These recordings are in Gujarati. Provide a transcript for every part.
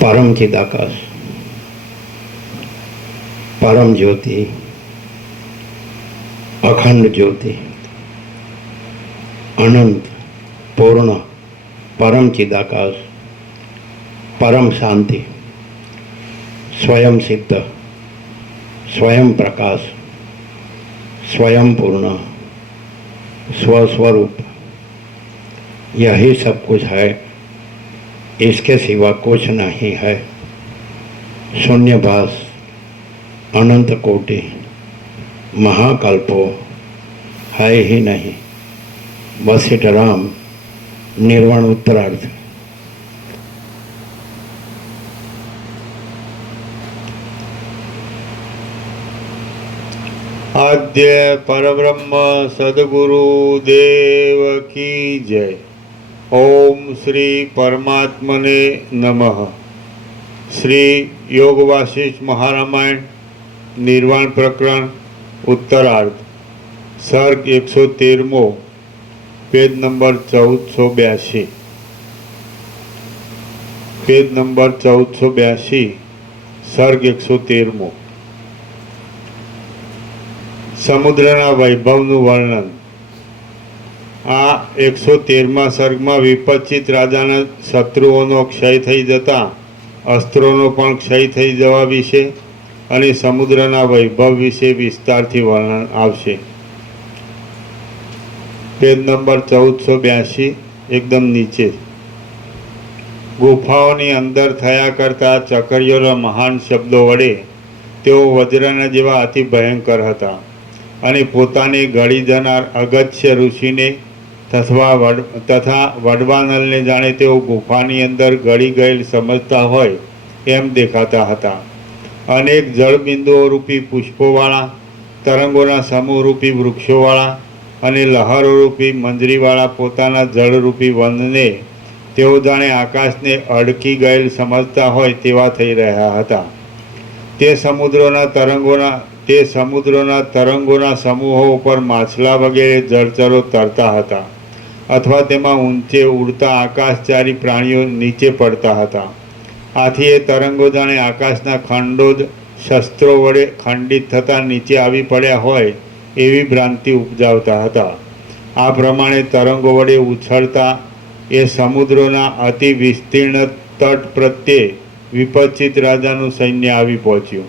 परम चिदाकाश, परम ज्योति, अखंड ज्योति, अनंत पूर्ण परम चिदाकाश, परम शांति, स्वयं सिद्ध, स्वयं प्रकाश, स्वयं पूर्ण, स्वस्वरूप, यही सब कुछ है, इसके सिवा कुछ नहीं है। शून्यभास, अनंत कोटि, महाकल्पो है ही नहीं, बस इट राम निर्वाण उत्तरार्थ। आद्य परब्रह्म सद्गुरु देव की जय। ओम श्री परमात्मने नमः। श्री योग वासिष्ठ महारामायण निर्वाण प्रकरण उत्तरार्ध, सर्ग 113मो, पेज नंबर 1482। पेज नंबर 1482, सर्ग 113मो। समुद्રના વૈભવનું વર્ણન। આ 113મા સર્ગમાં વિપચિત રાજાના શત્રુઓનો ક્ષય થઈ જતા અસ્ત્રોનો પણ ક્ષય થઈ જવા વિશે અને સમુદ્રના વૈભવ વિશે વિસ્તારથી વર્ણન આવશે। પેજ નંબર 1482 એકદમ નીચે। ગુફાઓની અંદર થયા કરતા ચકરીઓના મહાન શબ્દો વડે તેઓ વજ્રના જેવા અતિ ભયંકર હતા અને પોતાને ગળી જનાર અગત્ય ઋષિને તથા વડવાનલને જાણે તેઓ ગુફાની અંદર ગળી ગયેલ સમજતા હોય એમ દેખાતા હતા। અનેક જળબિંદુઓ રૂપી પુષ્પોવાળા, તરંગોના સમૂહરૂપી વૃક્ષોવાળા અને લહરોરૂપી મંજરીવાળા પોતાના જળરૂપી વનને તેઓ જાણે આકાશને અડકી ગયેલ સમજતા હોય તેવા થઈ રહ્યા હતા। તે સમુદ્રોના તરંગોના સમૂહો ઉપર માછલા વગેરે જળચરો તરતા હતા અથવા તેમાં ઊંચે ઉડતા આકાશચારી પ્રાણીઓ નીચે પડતા હતા। આથી એ તરંગો જાણે આકાશના ખંડો જ શસ્ત્રો વડે ખંડિત થતાં નીચે આવી પડ્યા હોય એવી ભ્રાંતિ ઉપજાવતા હતા। આ પ્રમાણે તરંગો વડે ઉછળતા એ સમુદ્રોના અતિ વિસ્તીર્ણ તટ પ્રત્યે વિપચિત રાજાનું સૈન્ય આવી પહોંચ્યું।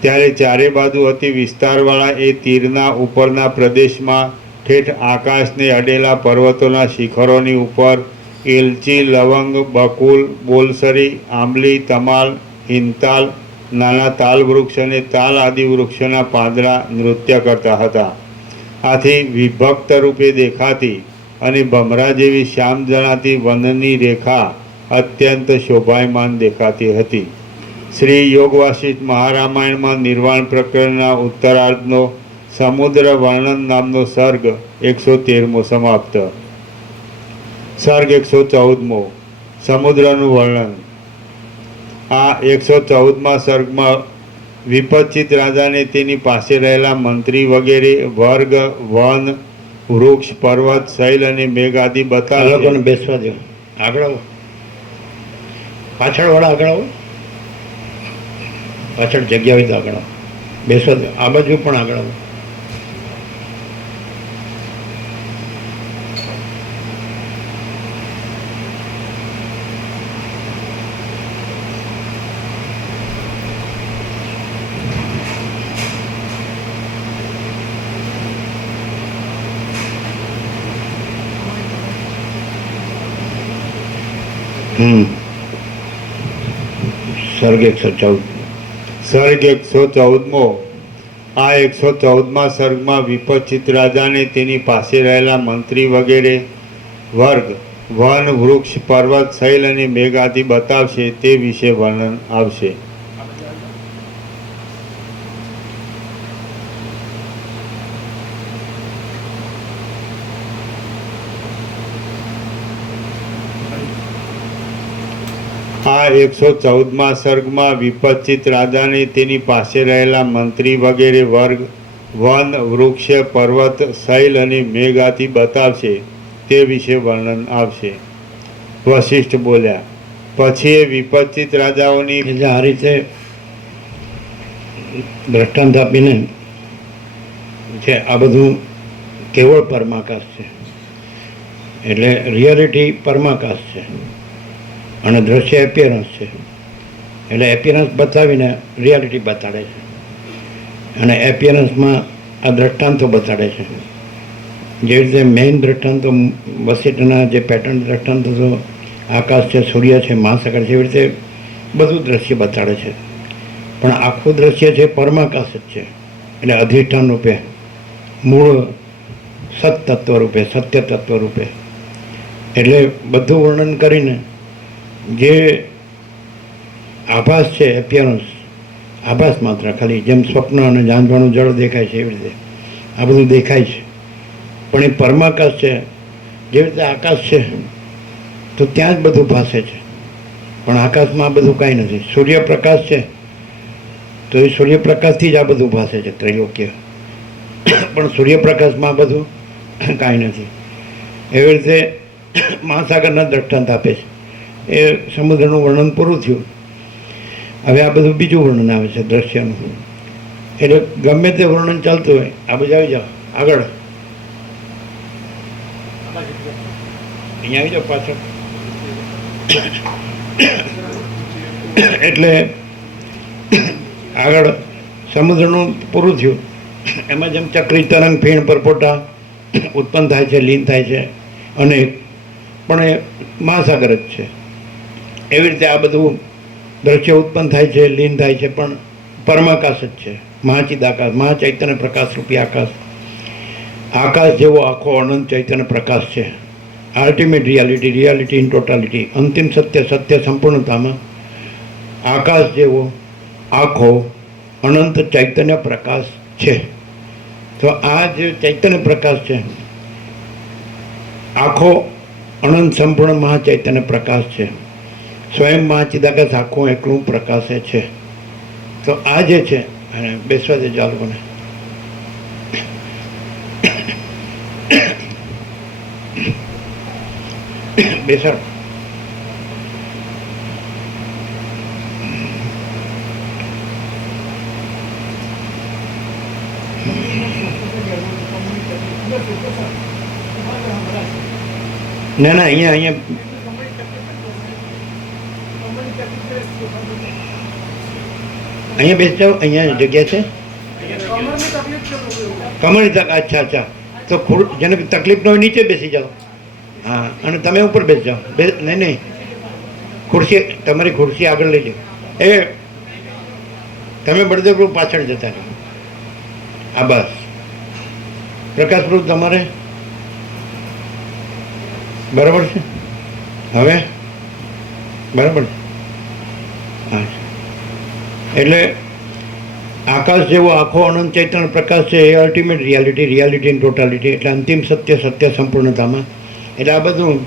ત્યારે ચારે બાજુ અતિ વિસ્તારવાળા એ તીરના ઉપરના પ્રદેશમાં ઠેઠ આકાશને અડેલા પર્વતોના શિખરોની ઉપર એલચી, લવંગ, બકુલ, બોલસરી, આંબલી, તમાલ, હિંતાલ, નાના તાલ વૃક્ષ અને તાલ આદિ વૃક્ષોના પાંદડા નૃત્ય કરતા હતા. આથી વિભક્ત રૂપે દેખાતી અને ભમરા જેવી શ્યામ જણાતી વનની રેખા અત્યંત શોભાયમાન દેખાતી હતી. શ્રી યોગ વાસિષ્ઠ મહારામાયણમાં નિર્વાણ પ્રકરણના ઉત્તરાર્ધનો સમુદ્ર વર્ણન નામનો સર્ગ 113મો સમાપ્ત. સર્ગ 114મો સમુદ્રનું વર્ણન. આ 114મા સર્ગમાં વિપચિત રાજાને તેની પાસે રહેલા મંત્રી વગેરે વર્ગ, વન, વૃક્ષ, પર્વત, શૈલ અને મેઘ આદિ આ બતાવે. લોકોને બેસવા દો. આગળ આવો. પાછળવાળા આગળ આવો. પાછળ જગ્યા હોય તો આગળ આવો. બેસવા દો. આ બાજુ પણ આગળ આવો. સર્ગ 114. સર્ગ 114મો. આ 114મા સર્ગમાં વિપચિત રાજાને તેની પાસે રહેલા મંત્રી વગેરે વર્ગ, વન, વૃક્ષ, પર્વત, શૈલ અને મેઘ આદિ બતાવશે તે વિશે વર્ણન આવશે. આ 114મા સર્ગમાં વિપચિત રાજાને તેની પાસે રહેલા મંત્રી વગેરે વર્ગ, વન, વૃક્ષ, પર્વત, શૈલ અને મેઘ આદિ બતાવશે તે વિશે વર્ણન આવશે. વશિષ્ઠ બોલ્યા. પછી એ વિપચિત રાજાઓની એટલે આ રીતે દ્રષ્ટાંત આપીને છે આ બધું કેવળ પરમાકાશ છે. એટલે રિયાલિટી પરમાકાશ છે અને દ્રશ્ય એપિયરન્સ છે. એટલે એપિયરન્સ બતાવીને રિયાલિટી બતાડે છે અને એપિયરન્સમાં આ દ્રષ્ટાંતો બતાડે છે. જે રીતે મેઇન દ્રષ્ટાંતો વસિષ્ઠના જે પેટર્ન દ્રષ્ટાંતો તો આકાશ છે, સૂર્ય છે, મહાસાગર છે, એવી રીતે બધું દ્રશ્ય બતાડે છે. પણ આખું દ્રશ્ય છે પરમાકાશ જ છે. એટલે અધિષ્ઠાન રૂપે, મૂળ સત્તત્વ રૂપે, સત્ય તત્વ રૂપે. એટલે બધું વર્ણન કરીને જે આભાસ છે, એપિયરન્સ, આભાસ માત્ર, ખાલી જેમ સ્વપ્ન અને જાંજવાનું જળ દેખાય છે એવી રીતે આ બધું દેખાય છે. પણ એ પરમાકાશ છે. જેવી રીતે આકાશ છે તો ત્યાં જ બધું ભાસે છે. પણ આકાશમાં આ બધું કાંઈ નથી. સૂર્યપ્રકાશ છે તો એ સૂર્યપ્રકાશથી જ આ બધું ભાસે છે, ત્રૈલોક્ય. પણ સૂર્યપ્રકાશમાં આ બધું કાંઈ નથી. એવી રીતે મહાસાગરના દ્રષ્ટાંત આપે છે. એ સમુદ્રનું વર્ણન પૂરું થયું. હવે આ બધું બીજું વર્ણન આવે છે દ્રશ્યનું. એટલે ગમે તે વર્ણન ચાલતું હોય આ બધું આવી જાઓ આગળ. અહીંયા આવી જાઓ પાછળ. એટલે આગળ સમુદ્રનું પૂરું થયું. એમાં જેમ ચક્રી તરંગ ફીણ પરપોટા ઉત્પન્ન થાય છે, લીન થાય છે અને પણ એ મહાસાગર જ છે. એવી રીતે આ બધું દ્રશ્ય ઉત્પન્ન થાય છે, લીન થાય છે, પણ પરમાકાશ જ છે. મહાચિદ આકાશ, મહાચૈતન્ય પ્રકાશ રૂપી આકાશ. આકાશ જેવો આખો અનંત ચૈતન્ય પ્રકાશ છે. Ultimate reality, reality in totality, અંતિમ સત્ય, સત્ય સંપૂર્ણતામાં આકાશ જેવો આખો અનંત ચૈતન્ય પ્રકાશ છે. તો આ જે ચૈતન્ય પ્રકાશ છે આખો અનંત સંપૂર્ણ મહાચૈતન્ય પ્રકાશ છે. સ્વયં મહાચિદાકાશ આખું એકલું પ્રકાશે છે. તો આ જે છે અને બેસવા દેજો આ લોકોને. બેસાડ. ના ના અહીંયા અહીંયા અહીંયા બેસી જાઓ. અહીંયા જગ્યા છે. કમરની તક. અચ્છા અચ્છા. તો જેને તકલીફ ન હોય નીચે બેસી જાઓ. હા, અને તમે ઉપર બેસી જાઓ. નહીં નહીં, ખુરશી, તમારી ખુરશી આગળ લઈ જાઓ. એ તમે બળદેવપ્રભુ પાછળ જતા રહો. આ બસ પ્રકાશપ્રભુ તમારે બરાબર છે. હવે બરાબર છે. હા, એટલે આકાશ જેવો આખો અનંત ચૈતન્ય પ્રકાશ છે એ ultimate reality, reality in totality, એટલે અંતિમ સત્ય, સત્ય સંપૂર્ણતામાં. એટલે આ બધું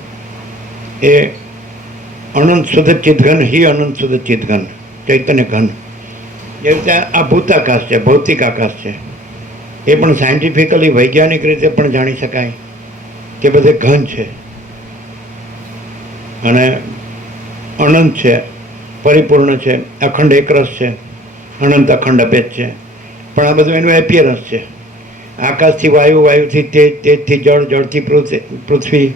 એ અનંત શુદ્ધ ચિદઘન, હિ અનંત શુદ્ધ ચિદઘન, ચૈતન્ય ઘન. એ રીતે આ ભૂતાકાશ છે, ભૌતિક આકાશ છે. એ પણ સાયન્ટિફિકલી, વૈજ્ઞાનિક રીતે પણ જાણી શકાય કે બધે ઘન છે અને અનંત છે, પરિપૂર્ણ છે, અખંડ એકરસ છે, અનંત અખંડ અભેદ છે. પણ આ બધું એનું એપિયરન્સ છે. આકાશથી વાયુ, વાયુથી તેજ, તેજથી જળ, જળથી પૃથ્વી,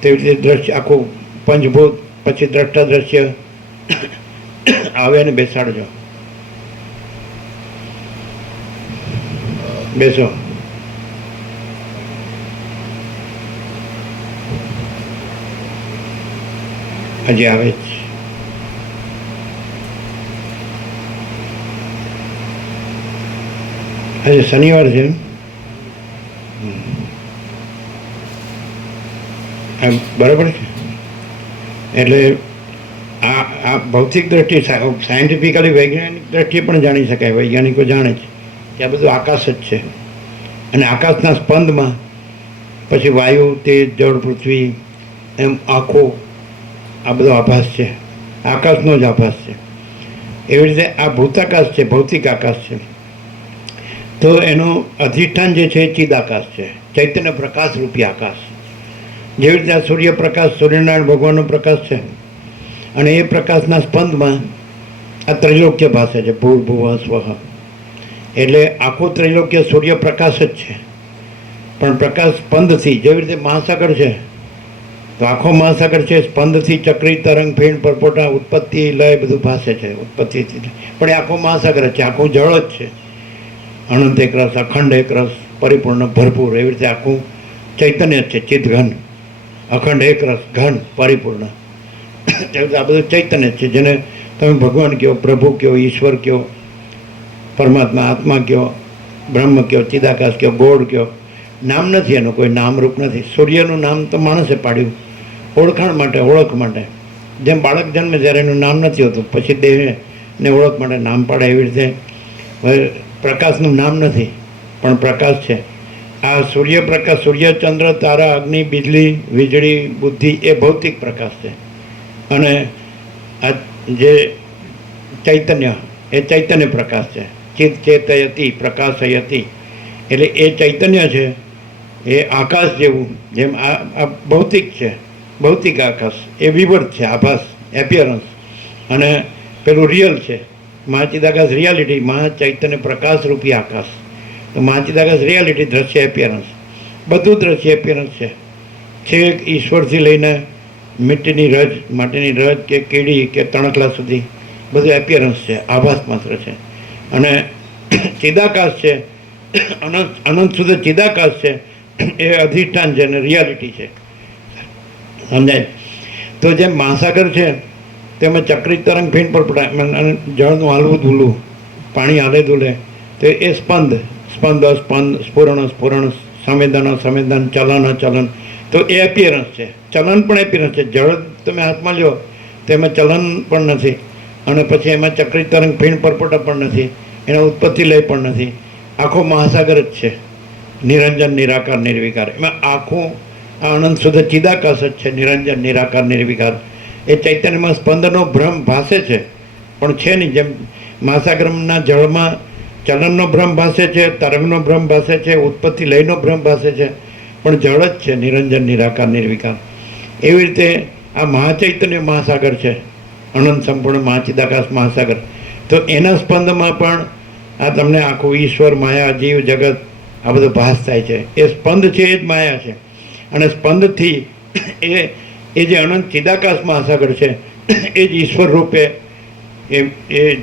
તેવી રીતે દ્રશ્ય આખું પંચભૂત, પછી દ્રષ્ટા દ્રશ્ય આવે અને બેસાડજો. બેસો. હજી આવે જ. આજે શનિવાર છે. બરાબર છે. એટલે આ ભૌતિક દ્રષ્ટિએ, સાયન્ટિફિકલી, વૈજ્ઞાનિક દ્રષ્ટિએ પણ જાણી શકાય, વૈજ્ઞાનિકો જાણે છે કે આ બધું આકાશ જ છે. અને આકાશના સ્પંદમાં પછી વાયુ, તેજ, જળ, પૃથ્વી, એમ આખો આ બધો આભાસ છે, આકાશનો જ આભાસ છે. એવી રીતે આ ભૂતાકાશ છે, ભૌતિક આકાશ છે. તો એનું અધિષ્ઠાન જે છે એ ચિદાકાશ છે, ચૈતન્ય પ્રકાશ રૂપી આકાશ. જેવી રીતે આ સૂર્યપ્રકાશ, સૂર્યનારાયણ ભગવાનનો પ્રકાશ છે, અને એ પ્રકાશના સ્પંદમાં આ ત્રૈલોક્ય ભાસે છે, ભૂર્ભુવઃ સ્વઃ. એટલે આખો ત્રૈલોક્ય સૂર્યપ્રકાશ જ છે, પણ પ્રકાશ સ્પંદથી, જેવી રીતે મહાસાગર છે તો આખો મહાસાગર છે, સ્પંદથી ચક્રી, તરંગ, ફીણ, પરપોટા, ઉત્પત્તિ, લય બધું ભાસે છે. ઉત્પત્તિથી પણ એ આખો મહાસાગર જ છે, આખું જળ જ છે. અનંત એકરસ, અખંડ એકરસ, પરિપૂર્ણ, ભરપૂર. એવી રીતે આખું ચૈતન્ય જ છે, ચિદઘન, અખંડ એકરસ, ઘન, પરિપૂર્ણ. એવી રીતે આ બધું ચૈતન્ય જ છે, જેને તમે ભગવાન કહો, પ્રભુ કહો, ઈશ્વર કહો, પરમાત્મા, આત્મા કહો, બ્રહ્મ કહો, ચિદાકાશ કહો, ગોળ કહો. નામ નથી, એનું કોઈ નામરૂપ નથી. સૂર્યનું નામ તો માણસે પાડ્યું ઓળખાણ માટે, ઓળખ માટે. જેમ બાળક જન્મે જ્યારે એનું નામ નથી હોતું, પછી દેહને ઓળખ માટે નામ પાડે, એવી રીતે હવે પ્રકાશનું નામ નથી, પણ પ્રકાશ છે. આ સૂર્યપ્રકાશ, સૂર્ય, ચંદ્ર, તારા, અગ્નિ, બીજળી, વીજળી, બુદ્ધિ, એ ભૌતિક પ્રકાશ છે. અને આ જે ચૈતન્ય, એ ચૈતન્ય પ્રકાશ છે. ચિત ચેતયતિ, પ્રકાશયતિ. એટલે એ ચૈતન્ય છે, એ આકાશ જેવું, જેમ આ ભૌતિક છે, ભૌતિક આકાશ એ વિવર્ત છે, આભાસ, એપિયરન્સ. અને પેલું રિયલ છે, મહાચિદાકાશ રિયાલિટી, મહાચૈતન્ય પ્રકાશ રૂપી આકાશ. તો મહાચિદાકાશ રિયાલિટી, દ્રશ્ય એપિયરન્સ, બધું દ્રશ્ય એપિયરન્સ છે. છેક ઈશ્વરથી લઈને મીઠીની રજ, માટીની રજ કે કીડી કે તણખલા સુધી બધું એપિયરન્સ છે, આભાસ માત્ર છે. અને ચિદાકાશ છે, અનંત સુધી ચિદાકાશ છે, એ અધિષ્ઠાન છે અને રિયાલિટી છે. સમજાય? તો જેમ મહાસાગર છે તેમાં ચક્રી, તરંગ, ફીણ, પરપોટા, જળનું હાલવું ધૂલું, પાણી હાલે ધૂલે, તો એ સ્પંદ, સ્પંદ, સ્પંદ, સ્ફુરણ, સ્ફુરણ, સંવેદન, સંવેદન, ચલન, ચલન. તો એ એપિયરન્સ છે. ચલન પણ એપિયરન્સ છે. જળ તમે હાથમાં લ્યો તો એમાં ચલન પણ નથી, અને પછી એમાં ચક્રી, તરંગ, ફીણ, પરપોટા પણ નથી, એના ઉત્પત્તિ લય પણ નથી. આખો મહાસાગર જ છે, નિરંજન, નિરાકાર, નિર્વિકાર. એમાં આખું આ અનંત શુદ્ધ ચિદાકાશ જ છે, નિરંજન, નિરાકાર, નિર્વિકાર. એ ચૈતન્યમાં સ્પંદનો ભ્રમ ભાસે છે, પણ છે નહીં. જેમ મહાસાગરના જળમાં ચલનનો ભ્રમ ભાસે છે, તરંગનો ભ્રમ ભાસે છે, ઉત્પત્તિ લયનો ભ્રમ ભાસે છે, પણ જળ જ છે, નિરંજન, નિરાકાર, નિર્વિકાર. એવી રીતે આ મહાચૈતન્ય મહાસાગર છે, અનંત સંપૂર્ણ મહાચિદાકાશ મહાસાગર. તો એના સ્પંદમાં પણ આ તમને આખું ઈશ્વર, માયા, જીવ, જગત આ બધો ભાસ થાય છે. એ સ્પંદ છે એ જ માયા છે, અને સ્પંદથી એ જે અનંત ચિદાકાશ મહાસાગર છે એ જ ઈશ્વર રૂપે, એ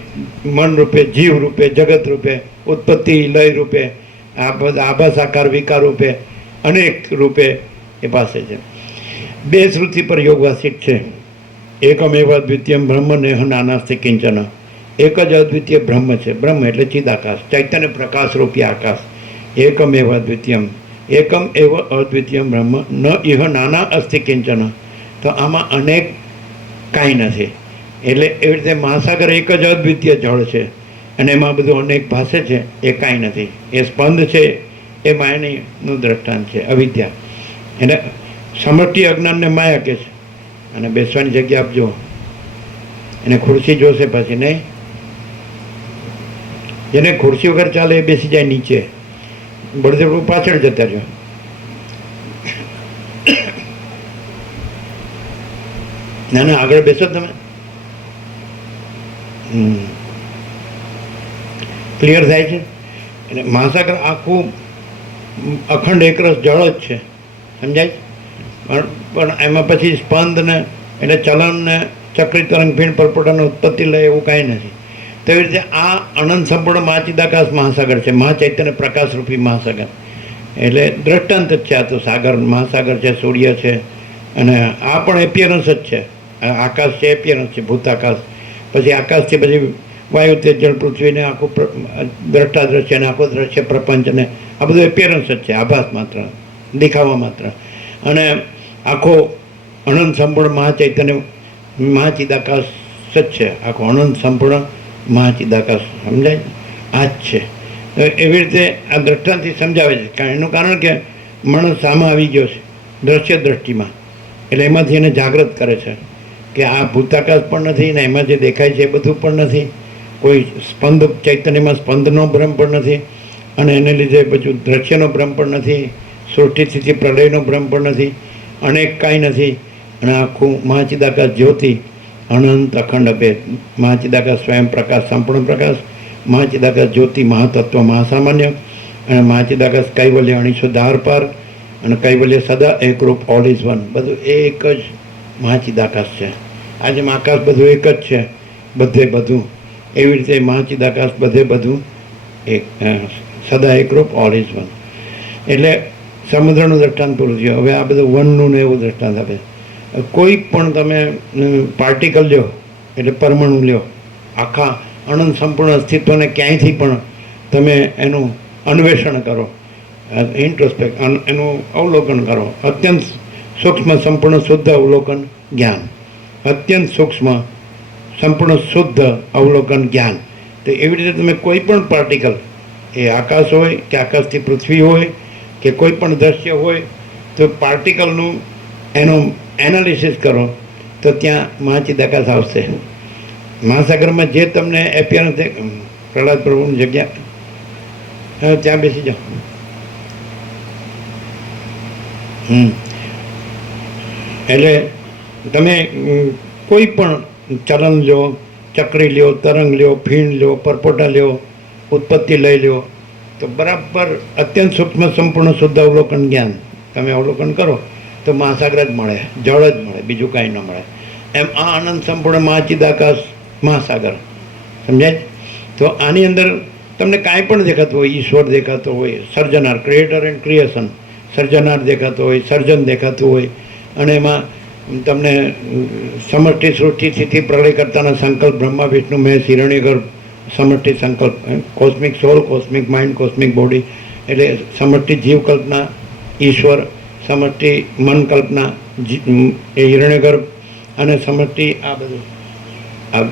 મન રૂપે, જીવ રૂપે, જગત રૂપે, ઉત્પત્તિ લય રૂપે, આ બધા આભાસ, આકાર, વિકાર રૂપે, અનેક રૂપે એ પાસે છે. બે શ્રુતિ પર યોગવાસિત છે. એકમેવ દ્વિતીયમ બ્રહ્મ નેહ નાનાસ્તિ કિંચન. એક જ અદ્વિતીય બ્રહ્મ છે. બ્રહ્મ એટલે ચિદાકાશ, ચૈતન્ય પ્રકાશ રૂપી આકાશ. એકમ એવ અદ્વિતીયમ, એકમ એવ અદ્વિતીયમ બ્રહ્મ ન ઇહ નાના અસ્તિ કિંચન. તો આમાં અનેક કાંઈ નથી. એટલે એવી રીતે મહાસાગર એક જ અદ્વિતીય જળ છે અને એમાં બધું અનેક ભાષે છે, એ કાંઈ નથી. એ સ્પંદ છે, એ માયાનું દ્રષ્ટાંત છે, અવિદ્યા. એટલે સમષ્ટિ અજ્ઞાનને માયા કહે છે. અને બેસવાની જગ્યા આપજો, એને ખુરશી જોશે પછી નહીં. જેને ખુરશી વગર ચાલે એ બેસી જાય નીચે, બળદેવ પાછળ જતા રહ્યો. ના ના, આગળ બેસો તમે. ક્લિયર થાય છે. એટલે મહાસાગર આખું અખંડ એકરસ જળ જ છે, સમજાય. પણ એમાં પછી સ્પંદ ને એટલે ચલન ને ચક્રી તરંગ ભીણ પરપોટાની ઉત્પત્તિ લે એવું કાંઈ નથી. તેવી રીતે આ અનંત સંપૂર્ણ મહાચિદાકાશ મહાસાગર છે, મહાચૈતન્ય પ્રકાશરૂપી મહાસાગર. એટલે દ્રષ્ટાંત જ છે. આ તો સાગર મહાસાગર છે, સૂર્ય છે, અને આ પણ એપિયરન્સ જ છે. આકાશ છે, એપિયરન્સ છે, ભૂતાકાશ. પછી આકાશ છે, પછી વાયુ, તેજ, જળ, પૃથ્વીને આખું દ્રષ્ટા દ્રશ્ય ને આખો દ્રશ્ય પ્રપંચને આ બધું એપિયરન્સ જ છે, આભાસ માત્ર, દેખાવા માત્ર. અને આખો અનંત સંપૂર્ણ મહાચૈતન્ય મહાચિદાકાશ જ છે. આખો અનંત સંપૂર્ણ મહાચિદાકાશ, સમજાય. આ જ છે. તો એવી રીતે આ દ્રષ્ટાંતથી સમજાવે છે. એનું કારણ કે માણસ સામે આવી ગયો છે દ્રશ્ય દ્રષ્ટિમાં, એટલે એમાંથી એને જાગૃત કરે છે કે આ ભૂતાકાશ પણ નથી ને એમાં જે દેખાય છે એ બધું પણ નથી. કોઈ સ્પંદ ચૈતન્યમાં સ્પંદનો ભ્રમ પણ નથી, અને એને લીધે બધું દ્રશ્યનો ભ્રમ પણ નથી, સૃષ્ટિ સ્થિતિ પ્રલયનો ભ્રમ પણ નથી, અનેક કાંઈ નથી. અને આખું મહાચિદાકાશ જ્યોતિ અનંત અખંડ અભેદ, મહાચિદાકાશ સ્વયં પ્રકાશ, સંપૂર્ણ પ્રકાશ, મહાચિદાકાશ જ્યોતિ મહાતત્વ મહાસામાન્ય, અને મહાચિદાકાશ કૈવલ્ય અણીસો ધાર પાર, અને કૈવલ્ય સદા એકરૂપ ઓલ ઇઝ વન. બધું એક જ મહાચિદાકાશ છે. આજે આકાશ બધું એક જ છે, બધે બધું. એવી રીતે મહાચિદાકાશ બધે બધું એક, સદા એકરૂપ ઓલ ઇઝ વન. એટલે સમુદ્રનું દ્રષ્ટાંત પૂરું થયું. હવે આ બધું વનનું ને એવું દ્રષ્ટાંત આપે. કોઈ પણ તમે પાર્ટિકલ લ્યો, એટલે પરમાણુ લ્યો, આખા અનંત સંપૂર્ણ અસ્તિત્વને ક્યાંયથી પણ તમે એનું અન્વેષણ કરો, ઇન્ટ્રોસ્પેક્ટ, એનું અવલોકન કરો. અત્યંત સૂક્ષ્મ સંપૂર્ણ શુદ્ધ અવલોકન જ્ઞાન, અત્યંત સૂક્ષ્મ સંપૂર્ણ શુદ્ધ અવલોકન જ્ઞાન. તો એવી રીતે તમે કોઈ પણ પાર્ટિકલ, એ આકાશ હોય કે આકાશથી પૃથ્વી હોય કે કોઈ પણ દ્રશ્ય હોય, તો પાર્ટિકલનું એનું એનાલિસિસ કરો તો ત્યાં મહાચિદાકાશ આવશે. મહાસાગરમાં જે તમને એપિયરન્સ, પ્રહલાદ પ્રભુની જગ્યા, ત્યાં બેસી જાઓ. એટલે તમે કોઈ પણ ચલન લ્યો, ચક્રી લ્યો, તરંગ લ્યો, ફીણ લ્યો, પરપોટા લ્યો, ઉત્પત્તિ લઈ લ્યો, તો બરાબર અત્યંત સૂક્ષ્મ સંપૂર્ણ શુદ્ધ અવલોકન જ્ઞાન તમે અવલોકન કરો તો મહાસાગર જ મળે, જળ જ મળે, બીજું કાંઈ ન મળે. એમ આ અનંત સંપૂર્ણ મહાચિદાકાશ મહાસાગર, સમજાય. તો આની અંદર તમને કાંઈ પણ દેખાતું હોય, ઈશ્વર દેખાતો હોય, સર્જનાર, ક્રિએટર એન્ડ ક્રિએશન, સર્જનાર દેખાતો હોય, સર્જન દેખાતું હોય, અને એમાં તમને સમષ્ટિ સૃષ્ટિ સ્થિતિ પ્રલય કરતાના સંકલ્પ બ્રહ્મા વિષ્ણુ મહેશ હિરણ્યગર્ભ, સમષ્ટિ સંકલ્પ, કોસ્મિક સોલ, કોસ્મિક માઇન્ડ, કોસ્મિક બોડી, એટલે સમષ્ટિ જીવ કલ્પના ઈશ્વર, સમષ્ટિ મન કલ્પના એ હિરણ્યગર્ભ, અને સમષ્ટિ આ બધું આ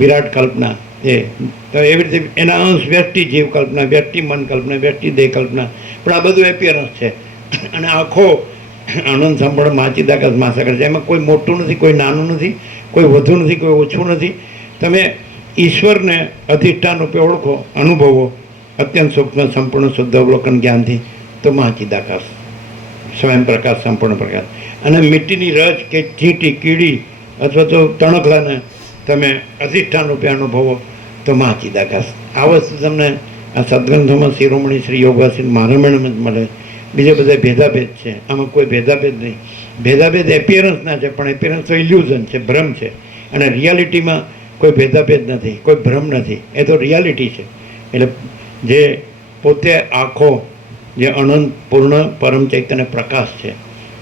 વિરાટ કલ્પના એ. તો એવી રીતે એના અંશ વ્યક્તિ જીવ કલ્પના, વ્યક્તિ મન કલ્પના, વ્યક્તિ દેહ કલ્પના, પણ આ બધું એપિયરન્સ છે. અને આખો આનંદ સંપૂર્ણ મહાચિદાકાશ મહાસાગર છે. એમાં કોઈ મોટું નથી, કોઈ નાનું નથી, કોઈ વધુ નથી, કોઈ ઓછું નથી. તમે ઈશ્વરને અધિષ્ઠાન રૂપે ઓળખો, અનુભવો અત્યંત સૂક્ષ્મ સંપૂર્ણ શુદ્ધ અવલોકન જ્ઞાનથી, તો મહાચિદાકાશ સ્વયં પ્રકાશ, સંપૂર્ણ પ્રકાશ. અને મીઠીની રજ કે ચીંટી, કીડી અથવા તો તણખલાને તમે અધિષ્ઠાન રૂપે અનુભવો તો મહાચિદાકાશ. આ વસ્તુ તમને આ સદગ્રંથોમાં શિરોમણી શ્રી યોગાસીન મહારામાયણમાં જ મળે. બીજા બધા ભેદાભેદ છે, આમાં કોઈ ભેદાભેદ નહીં. ભેદાભેદ એપિયરન્સના છે, પણ એપિયરન્સ તો ઇલ્યુઝન છે, ભ્રમ છે. અને રિયાલિટીમાં કોઈ ભેદાભેદ નથી, કોઈ ભ્રમ નથી, એ તો રિયાલિટી છે. એટલે જે પોતે આખો જે અનંત પૂર્ણ પરમ ચૈતન્ય પ્રકાશ છે,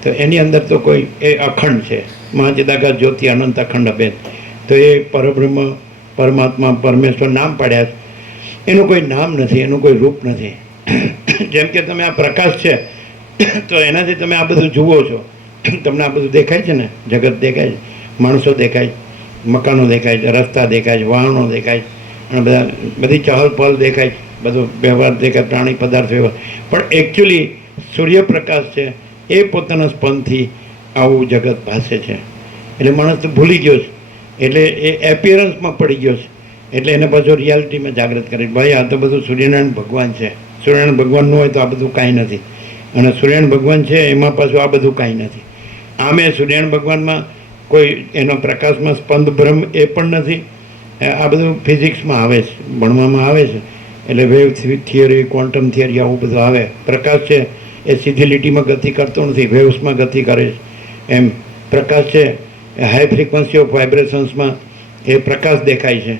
તો એની અંદર તો કોઈ એ અખંડ છે, મહાચિદાકાશ જ્યોતિ અનંત અખંડ અભેદ. તો એ પરબ્રહ્મ પરમાત્મા, પરમેશ્વર નામ પાડ્યા છે. એનું કોઈ નામ નથી, એનું કોઈ રૂપ નથી. જેમ કે તમે આ પ્રકાશ છે તો એનાથી તમે આ બધું જુઓ છો, તમને આ બધું દેખાય છે ને, જગત દેખાય છે, માણસો દેખાય છે, મકાનો દેખાય છે, રસ્તા દેખાય છે, વાહનો દેખાય છે, અને બધી ચહલ પહલ દેખાય છે, બધો વ્યવહાર દેખાય, પ્રાણી પદાર્થ વ્યવહાર. પણ એકચ્યુઅલી સૂર્યપ્રકાશ છે એ પોતાના સ્પંદથી આવું જગત ભાસે છે. એટલે માણસ તો ભૂલી ગયો છે, એટલે એ એપિયરન્સમાં પડી ગયો છે. એટલે એને પાછો રિયાલિટીમાં જાગૃત કરી, ભાઈ આ તો બધું સૂર્યનારાયણ ભગવાન છે. સૂર્યનારાયણ ભગવાન ન હોય તો આ બધું કાંઈ નથી, અને સૂર્યનારાયણ ભગવાન છે એમાં પાછું આ બધું કાંઈ નથી. આમે સૂર્યનારાયણ ભગવાનમાં કોઈ એનો પ્રકાશમાં સ્પંદ ભ્રમ એ પણ નથી. આ બધું ફિઝિક્સમાં આવે છે, ભણવામાં આવે છે. એટલે વેવ થિયરી, ક્વોન્ટમ થિયરી, આવું બધું આવે. પ્રકાશ છે એ સીધી લીટીમાં ગતિ કરતો નથી, વેવ્સમાં ગતિ કરે છે. એમ પ્રકાશ છે એ હાઈ ફ્રિકવન્સી ઓફ વાઇબ્રેશન્સમાં એ પ્રકાશ દેખાય છે,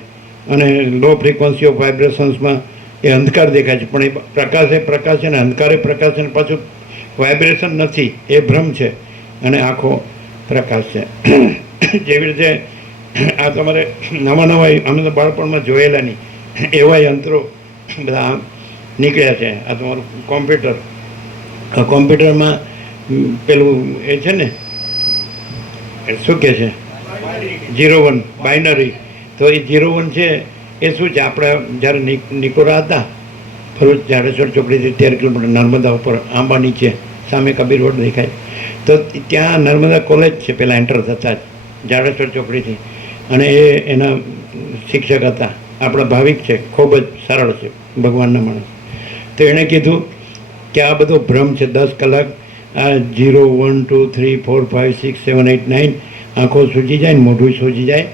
અને લો ફ્રિકવન્સી ઓફ વાઇબ્રેશન્સમાં એ અંધકાર દેખાય છે. પણ એ પ્રકાશ છે ને અંધકાર એ પ્રકાશ છે, ને પાછું વાઇબ્રેશન નથી, એ ભ્રમ છે, અને આખો પ્રકાશ છે. જેવી રીતે આ તમારે નવા નવા અમે તો બાળપણમાં જોયેલા નહીં એવા યંત્રો બધા નીકળ્યા છે. આ તમારું કોમ્પ્યુટર, આ કોમ્પ્યુટરમાં પેલું એ છે ને શું કહે છે 0-1 બાઇનરી. તો એ 0-1 છે એ શું છે, આપણે જ્યારે નિકોરા હતા ભરૂચ જાડેશ્વર ચોકડીથી 13 કિલોમીટર નર્મદા ઉપર આંબા નીચે સામે કબીર રોડ દેખાય, તો ત્યાં નર્મદા કોલેજ છે પહેલાં એન્ટર થતાં જ જાડેશ્વર ચોકડીથી. અને એ એના શિક્ષક હતા, આપણા ભાવિક છે, ખૂબ જ સરળ છે, ભગવાનના માણસ. તો એણે કીધું કે આ બધો ભ્રમ છે. 10 કલાક આ 0, 1, 2, 3, 4, 5, 6, 7, 8, 9 આંખો સૂજી જાય ને મોઢું સૂજી જાય,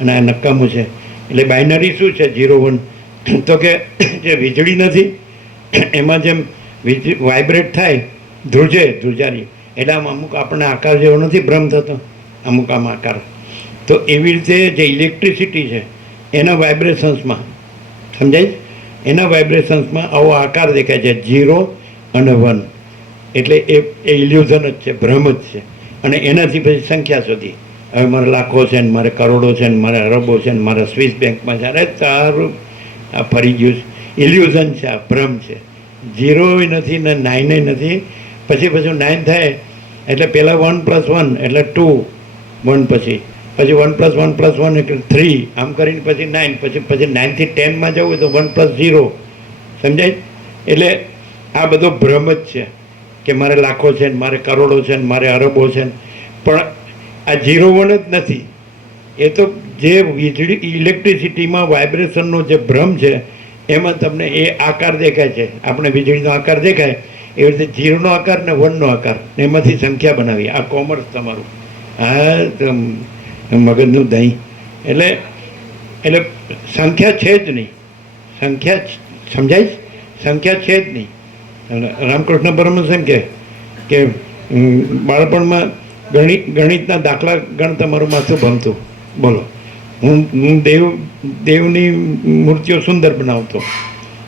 અને આ નકામું છે. એટલે બાઇનરી શું છે 0-1? તો કે જે વીજળી નથી એમાં જેમ વાઇબ્રેટ થાય ધ્રુજારી, એટલે આમ અમુક આપણને આકાર જેવો નથી ભ્રમ થતો, અમુક આમ આકાર. તો એવી રીતે જે ઇલેક્ટ્રિસિટી છે એના વાઇબ્રેશન્સમાં, સમજાય, એના વાઇબ્રેશન્સમાં આવો આકાર દેખાય છે 0 અને 1. એટલે એ ઇલ્યુઝન જ છે, ભ્રમ જ છે. અને એનાથી પછી સંખ્યા સુધી, હવે મારે લાખો છે ને મારે કરોડો છે ને મારે અરબો છે ને મારે સ્વિસ બેંકમાં છે, અરે તારું આ ફરી ગયું છે, ઇલ્યુઝન છે, આ ભ્રમ છે. 0 નથી ને 9 નથી. પછી 9 થાય એટલે પહેલાં 1+1 એટલે 2, 1 પછી 1+1+1 એટલે 3, આમ કરીને પછી 9, પછી 9 થી 10માં જવું તો 1+0, સમજાય. એટલે આ બધો ભ્રમ જ છે કે મારે લાખો છે ને મારે કરોડો છે ને મારે અરબો છે ને. પણ આ 0-1 જ નથી, એ તો જે વીજળી ઇલેક્ટ્રિસિટીમાં વાઇબ્રેશનનો જે ભ્રમ છે એમાં તમને એ આકાર દેખાય છે. આપણે વીજળીનો આકાર દેખાય એવી રીતે 0નો આકાર ને 1નો આકાર, એમાંથી સંખ્યા બનાવી. આ કોમર્સ તમારું, આ મગજનું દહીં. એટલે સંખ્યા છે જ નહીં, સંખ્યા સમજાય, સંખ્યા છે જ નહીં. રામકૃષ્ણ પરમહંસ એમ કે બાળપણમાં ગણિતના દાખલા ગણતા મારું માથું ભમતું. બોલો, હું દેવની મૂર્તિઓ સુંદર બનાવતો,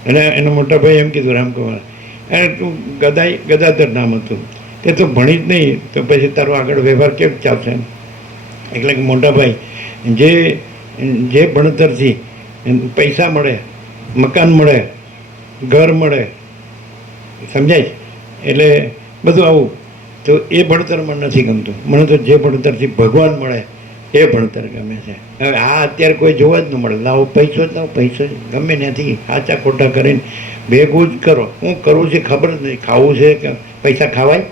અને એના મોટા ભાઈ એમ કીધું રામકુમાર, અરે તું ગદાધર નામ હતું, તે તો ભણી જ નહીં તો પછી તારો આગળ વ્યવહાર કેમ ચાલશે? એટલે કે મોટા ભાઈ જે ભણતરથી પૈસા મળે, મકાન મળે, ઘર મળે, સમજાય, એટલે બધું આવું, તો એ ભણતર મને નથી ગમતું. મને તો જે ભણતરથી ભગવાન મળે એ ભણતર ગમે છે. હવે આ અત્યારે કોઈ જોવા જ ન મળે. લાવો પૈસો જ લાવો, પૈસો જ ગમે નથી, સાચા ખોટા કરીને ભેગું જ કરો. હું કરવું છે ખબર જ નહીં, ખાવું છે કે પૈસા ખાવાય?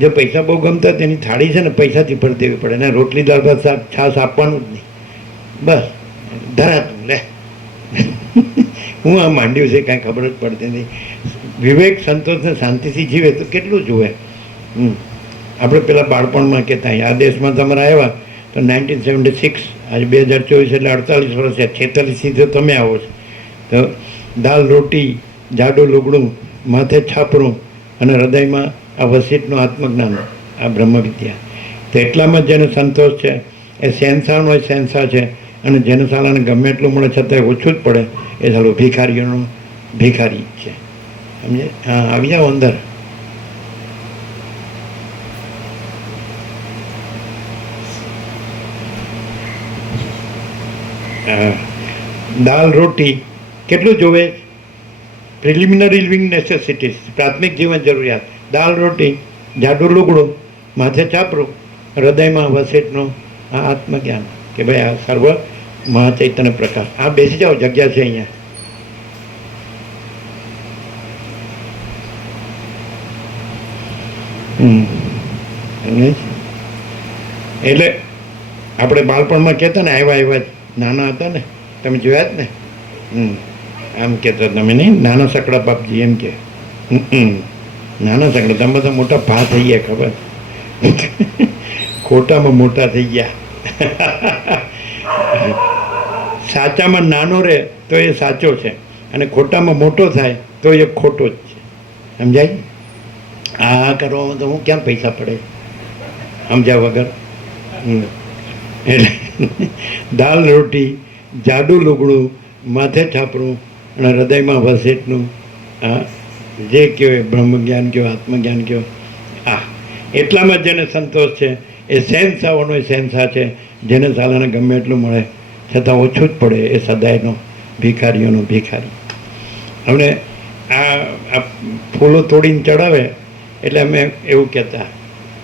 જો પૈસા બહુ ગમતા તેની થાળી છે ને પૈસાથી ભરી દેવી પડે, ને રોટલી દાળ ભાત શાક છાશ આપવાનું જ નહીં, બસ ધરાતું લે. હું આ માંડ્યું છે કાંઈ ખબર જ પડતી નહીં. વિવેક, સંતોષ ને શાંતિથી જીવે તો કેટલું જુએ. આપણે પેલા બાળપણમાં કહેતા આ દેશમાં તમારે આવ્યા તો 1976, આજે 2024 એટલે 48 વર્ષ છે, 46થી તો તમે આવો છો. તો દાલ રોટી, જાડું લુગડું, માથે છાપરું, અને હૃદયમાં આ વસિષ્ઠનું આત્મજ્ઞાન, આ બ્રહ્મ વિદ્યા. તો એટલામાં જેને સંતોષ છે એ શહેનશાહ હોય શહેનશાહ છે, અને જેને સાલાને ગમે એટલું મળે છતાંય ઓછું જ પડે એ સારું ભિખારીઓનો ભિખારી છે. સમજે? હા, આવી જાઓ અંદર. દાલ રોટી કેટલું જોવે? પ્રિલિમિનરી લિવિંગ નેસેસિટીઝ, પ્રાથમિક જીવન જરૂરિયાત. દાલ રોટી, જાડું લુગડું, માથે ચાપરું, હૃદયમાં વસેટનું આ આત્મજ્ઞાન કે ભાઈ આ સર્વ મહાચૈતન્ય પ્રકાશ. આ બેસી જાઓ, જગ્યા છે અહીંયા. એટલે આપણે બાળપણમાં કહેતા ને, આવ્યા નાના હતા ને, તમે જોયા જ ને. આમ કહેતા તમે નહીં, નાના સકડા બાપજી એમ કે. નાના સકડા તમે બધા મોટા ભા થઈ ગયા, ખબર? ખોટામાં મોટા થઈ ગયા. સાચામાં નાનો રહે તો એ સાચો છે, અને ખોટામાં મોટો થાય તો એ ખોટો જ છે. સમજાય? આ કરવામાં તો હું ક્યાં પૈસા પડે સમજ્યા વગર. એટલે દાલ રોટી, જાડું લુગડું, માથે છાપરું અને હૃદયમાં વસેટનું આ જે કહેવાય બ્રહ્મ જ્ઞાન કહો, આત્મજ્ઞાન કહો, આ એટલામાં જેને સંતોષ છે એ શહેનશાહોનો શહેનશાહ છે. જેને સાલાને ગમે એટલું મળે છતાં ઓછું જ પડે એ સદાયનો ભિખારીઓનો ભિખારી. હવે આ ફૂલો તોડીને ચડાવે એટલે અમે એવું કહેતા,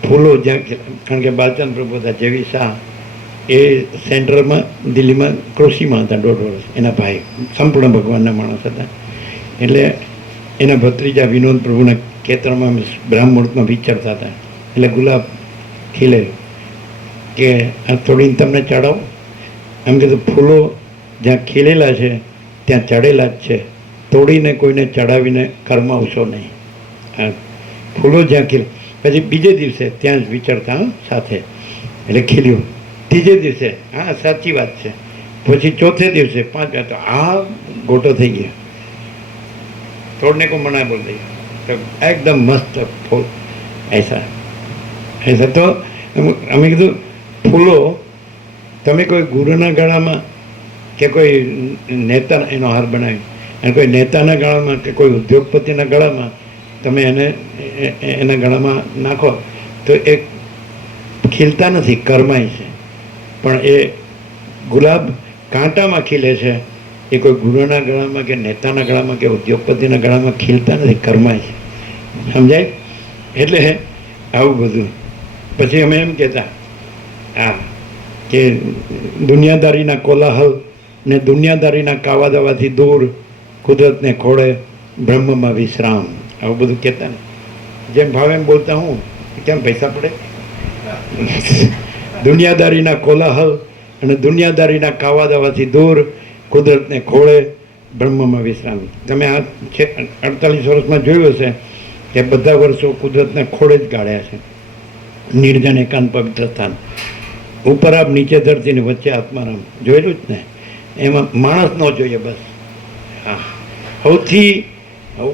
ફૂલો જ્યાં, કારણ કે બાલચંદ પ્રભુ હતા જેવી શાહ એ સેન્ટ્રલમાં દિલ્હીમાં કૃષિમાં હતા 1.5 વર્ષ. એના ભાઈ સંપૂર્ણ ભગવાનના માણસ હતા. એટલે એના ભત્રીજા વિનોદ પ્રભુના ખેતરમાં બ્રાહ્મણમાં વિચારતા હતા. એટલે ગુલાબ ખીલે કે આ તોડીને તમને ચડાવો. એમ કીધું ફૂલો જ્યાં ખીલેલા છે ત્યાં ચડેલા જ છે, તોડીને કોઈને ચડાવીને કરમાવશો નહીં. આ ફૂલો જ્યાં ખીલે, પછી બીજે દિવસે ત્યાં જ વિચારતા સાથે, એટલે ખીલ્યું. ત્રીજે દિવસે હા સાચી વાત છે, પછી ચોથે દિવસે 5 તો આ ગોટો થઈ ગયો. तोड़ने को मना बोल दिया तो एकदम मस्त फूल ऐसा ऐसा. तो અમે કીધું ફૂલો તમે કોઈ ગુરુના ગળામાં કે કોઈ નેતા એનો હાર બનાવી અને કોઈ નેતાના ગળામાં કે કોઈ ઉદ્યોગપતિના ગળામાં તમે એને એના ગળામાં નાખો તો એ ખીલતા નથી, કરમાય છે. પણ એ ગુલાબ કાંટામાં ખીલે છે, એ કોઈ ગુરુના ગળામાં કે નેતાના ગળામાં કે ઉદ્યોગપતિના ગળામાં ખીલતા નથી, કરમાય છે. સમજાય? એટલે આવું બધું. પછી અમે એમ કહેતા હા કે દુનિયાદારીના કોલાહલ ને દુનિયાદારીના કાવા દાવાથી દૂર, કુદરતને ખોળે બ્રહ્મમાં વિશ્રામ, આવું બધું કહેતા ને. જેમ ભાવે એમ બોલતા હું, કેમ પૈસા પડે? દુનિયાદારીના કોલાહલ અને દુનિયાદારીના કાવા દાવાથી દૂર, કુદરતને ખોળે બ્રહ્મમાં વિશ્રામ. તમે આ 48 વર્ષમાં જોયું હશે કે બધા વર્ષો કુદરતને ખોળે જ ગાળ્યા છે. નિર્જન એકાંત પવિત્ર સ્થાન, ઉપર આપ નીચે ધરતી ને વચ્ચે આત્મારામ, જોયેલું જ ને. એમાં માણસ ન જોઈએ બસ. હા, સૌથી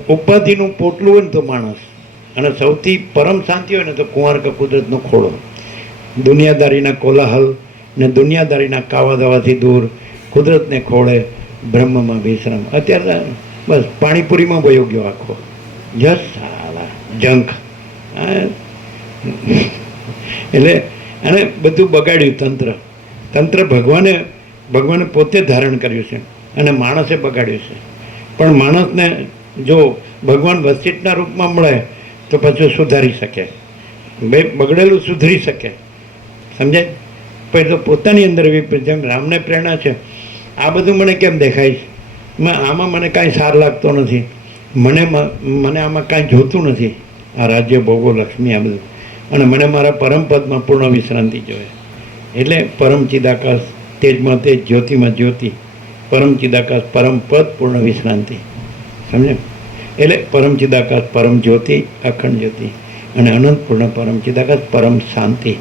ઉપાધિનું પોટલું હોય ને તો માણસ, અને સૌથી પરમ શાંતિ હોય ને તો કુંવાર કે કુદરતનો ખોળો. દુનિયાદારીના કોલાહલ ને દુનિયાદારીના કાવા દાવાથી દૂર, કુદરતને ખોળે બ્રહ્મમાં વિશ્રામ. અત્યારે બસ પાણીપુરીમાં વયો ગયો આખો. જસ સાલા જંખ. એટલે અને બધું બગાડ્યું તંત્ર. તંત્ર ભગવાને પોતે ધારણ કર્યું છે અને માણસે બગાડ્યું છે. પણ માણસને જો ભગવાન વસિષ્ઠના રૂપમાં મળે તો પછી સુધારી શકે, બગડેલું સુધરી શકે. સમજાય? પણ તો પોતાની અંદર એવી, જેમ રામને પ્રેરણા છે, આ બધું મને કેમ દેખાય છે, આમાં મને કાંઈ સાર લાગતો નથી, મને આમાં કાંઈ જોતું નથી, આ રાજ્ય ભોગો લક્ષ્મી આ બધું, અને મને મારા પરમપદમાં પૂર્ણ વિશ્રાંતિ જોઈએ. એટલે પરમ ચિદાકાશ, તેજમાં તેજ, જ્યોતિમાં જ્યોતિ, પરમ ચિદાકાશ, પરમ પદ, પૂર્ણ વિશ્રાંતિ. સમજે? એટલે પરમ ચિદાકાશ, પરમ જ્યોતિ, અખંડ જ્યોતિ, અને અનંત પૂર્ણ પરમ ચિદાકાશ, પરમ શાંતિ.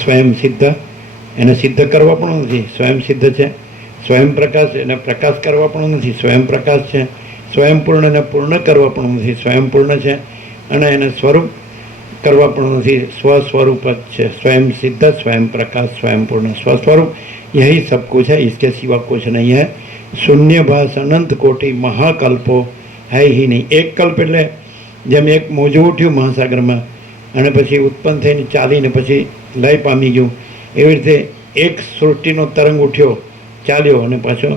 સ્વયં સિદ્ધ, એને સિદ્ધ કરવા પણ નથી, સ્વયં સિદ્ધ છે. સ્વયં પ્રકાશ, એને પ્રકાશ કરવા પણ નથી, સ્વયં પ્રકાશ છે. સ્વયં પૂર્ણ, એને પૂર્ણ કરવા પણ નથી, સ્વયં પૂર્ણ છે. અને એને સ્વરૂપ કરવા પણ નથી, સ્વસ્વરૂપ જ છે. સ્વયં સિદ્ધ, સ્વયં પ્રકાશ, સ્વયં પૂર્ણ, સ્વસ્વરૂપ. यही सब कुछ है, इसके सिवा कुछ नहीं है. शून्य भास अनंत कोटि महाकल्पो है ही नहीं. एक कल्प એટલે જેમ એક મોજું ઉઠ્યું મહાસાગરમાં અને પછી ઉત્પન્ન થઈને ચાલીને પછી લય પામી ગયું, એવી રીતે એક સૃષ્ટિનો તરંગ ઉઠ્યો, ચાલ્યો અને પાછો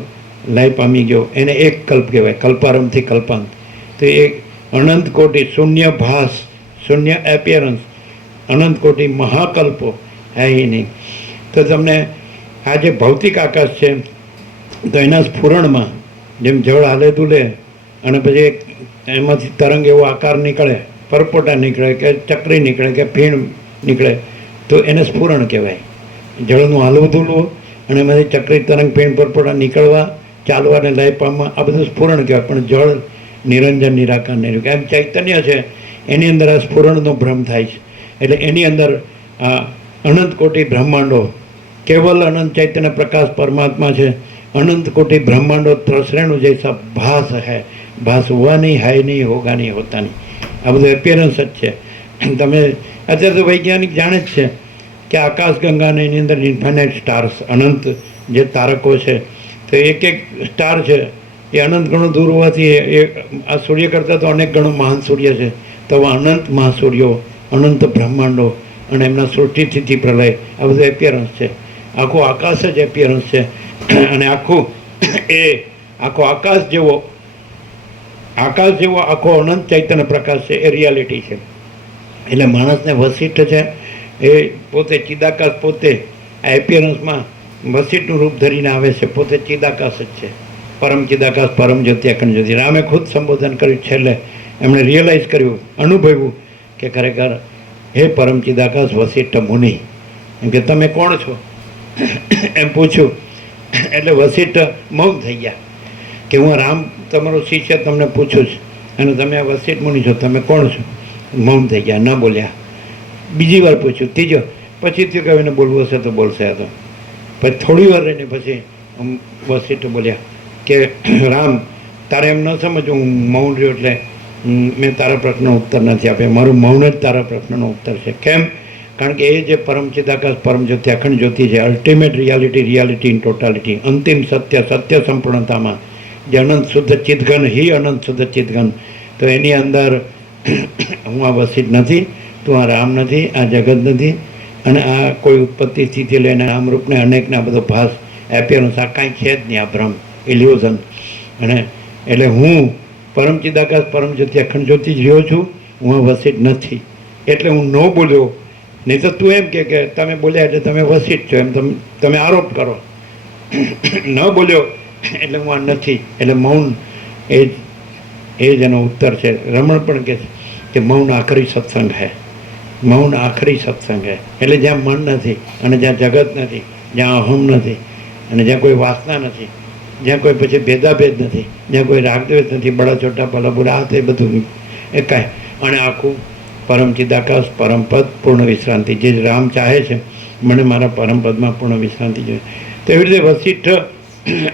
લય પામી ગયો એને એક કલ્પ કહેવાય, કલ્પારંભથી કલ્પાંત. તો એ અનંત કોટી શૂન્ય ભાસ, શૂન્ય એપિયરન્સ, અનંત કોટી મહાકલ્પો હે એ નહીં. તો તમને આ જે ભૌતિક આકાશ છે તો એના સ્ફુરણમાં જેમ જળ હાલે તુલે અને પછી એમાંથી તરંગ એવો આકાર નીકળે, પરપોટા નીકળે કે ચક્રી નીકળે કે ફીણ નીકળે તો એને સ્ફુરણ કહેવાય. જળનું હાલવું ધૂલવું અને એમાંથી ચક્રી તરંગ ફીણ પરપોટા નીકળવા, ચાલવા અને લય પામવા, આ બધું સ્ફુરણ કહેવાય. પણ જળ નિરંજન નિરાકાર નિર્વિકાર એમ ચૈતન્ય છે એની અંદર આ સ્ફુરણનો ભ્રમ થાય છે. એટલે એની અંદર આ અનંત કોટી બ્રહ્માંડો, કેવલ અનંત ચૈતન્ય પ્રકાશ પરમાત્મા છે. अनंत कोटि ब्रह्मांडो त्रसरेणु जैसा भास है, भास हुआ नहीं, है नहीं, होगा नहीं, होता नहीं. आ બધું એપિયરન્સ જ છે. તમે અત્યારે તો વૈજ્ઞાનિક જાણે જ છે કે આકાશગંગાને એની અંદર ઇન્ફાઇનાઇટ સ્ટાર્સ, અનંત જે તારકો છે, તો એક એક સ્ટાર છે એ અનંત ગણો દૂર હોવાથી એ આ સૂર્ય કરતાં તો અનેક ગણો મહાન સૂર્ય છે. તો અનંત મહાસૂર્યો, અનંત બ્રહ્માંડો અને એમના સૃષ્ટિથી પ્રલય, આ બધું એપિયરન્સ છે. આખું આકાશ જ એપિયરન્સ છે. અને આખું એ આખો આકાશ જેવો આખો અનંત ચૈતન્ય પ્રકાશ છે એ રિયાલિટી છે. એટલે માણસને વસિષ્ઠ છે એ પોતે ચિદાકાશ, પોતે આ એપિયરન્સમાં વસિષ્ઠનું રૂપ ધરીને આવે છે, પોતે ચિદાકાશ જ છે. પરમ ચિદાકાશ, પરમ જ્યોતિ, અખંડ જ્યોતિ. રામે ખુદ સંબોધન કર્યું છેલ્લે, એમણે રિયલાઇઝ કર્યું, અનુભવ્યું કે ખરેખર હે પરમ ચિદાકાશ વસિષ્ઠ મુનિ, એમ કે તમે કોણ છો એમ પૂછ્યું. એટલે વસિષ્ઠ મૌન થઈ ગયા કે હું રામ તમારો શિષ્ય તમને પૂછું છું અને તમે આ વસિષ્ઠ મુનિ છો, તમે કોણ છો? મૌન થઈ ગયા, ન બોલ્યા. બીજી વાર પૂછ્યું, ત્રીજો, પછી થયું કે એને બોલવું હશે તો બોલશે. આ તો પછી થોડી વાર રહીને પછી વસિષ્ઠ બોલ્યા કે રામ તારે એમ ન સમજવું હું મૌન રહ્યો એટલે મેં તારા પ્રશ્નનો ઉત્તર નથી આપ્યો, મારું મૌન જ તારા પ્રશ્નનો ઉત્તર છે. કેમ? કારણ કે એ જે પરમ ચિદાકાશ, પરમ જ્યોતિ, અખંડ જ્યોતિ છે, અલ્ટિમેટ રિયાલિટી ઇન ટોટાલિટી, અંતિમ સત્ય સંપૂર્ણતામાં જે અનંત શુદ્ધ ચિદઘન, અનંત શુદ્ધ ચિદઘન, તો એની અંદર હું આ વસિષ્ઠ નથી, તું આ રામ નથી, આ જગત નથી, અને આ કોઈ ઉત્પત્તિ સ્થિતિ લઈને નામરૂપને અનેકને આ બધો ભાસ, એપિયરન્સ, આ કાંઈ છે જ નહીં, આ ભ્રમ, ઇલ્યુઝન. અને એટલે હું પરમ ચિદાકાશ, પરમ જ્યોતિ, અખંડ જ્યોતિ જ રહ્યો છું, હું આ વસિષ્ઠ નથી. એટલે હું ન બોલ્યો. નહીં તો તું એમ કે તમે બોલ્યા એટલે તમે વસિષ્ઠ છો, એમ તમે આરોપ કરો. ન બોલ્યો એટલે હું આ નથી. એટલે મૌન એ જ એનો ઉત્તર છે. રમણ પણ કહે છે કે મૌન આખરી સત્સંગ હૈ, મૌન આખરી સત્સંગ હૈ. એટલે જ્યાં મન નથી અને જ્યાં જગત નથી, જ્યાં અહમ નથી અને જ્યાં કોઈ વાસના નથી, જ્યાં કોઈ પછી ભેદાભેદ નથી, જ્યાં કોઈ રાગદ્વેષ નથી, બડા છોટા ભલા બુરા, આ તે બધું એ કાંઈ. અને આખું પરમ ચિદાકાશ, પરમપદ, પૂર્ણ વિશ્રાંતિ, જે રામ ચાહે છે મને મારા પરમપદમાં પૂર્ણ વિશ્રાંતિ જોઈએ. તો એવી રીતે વસિષ્ઠ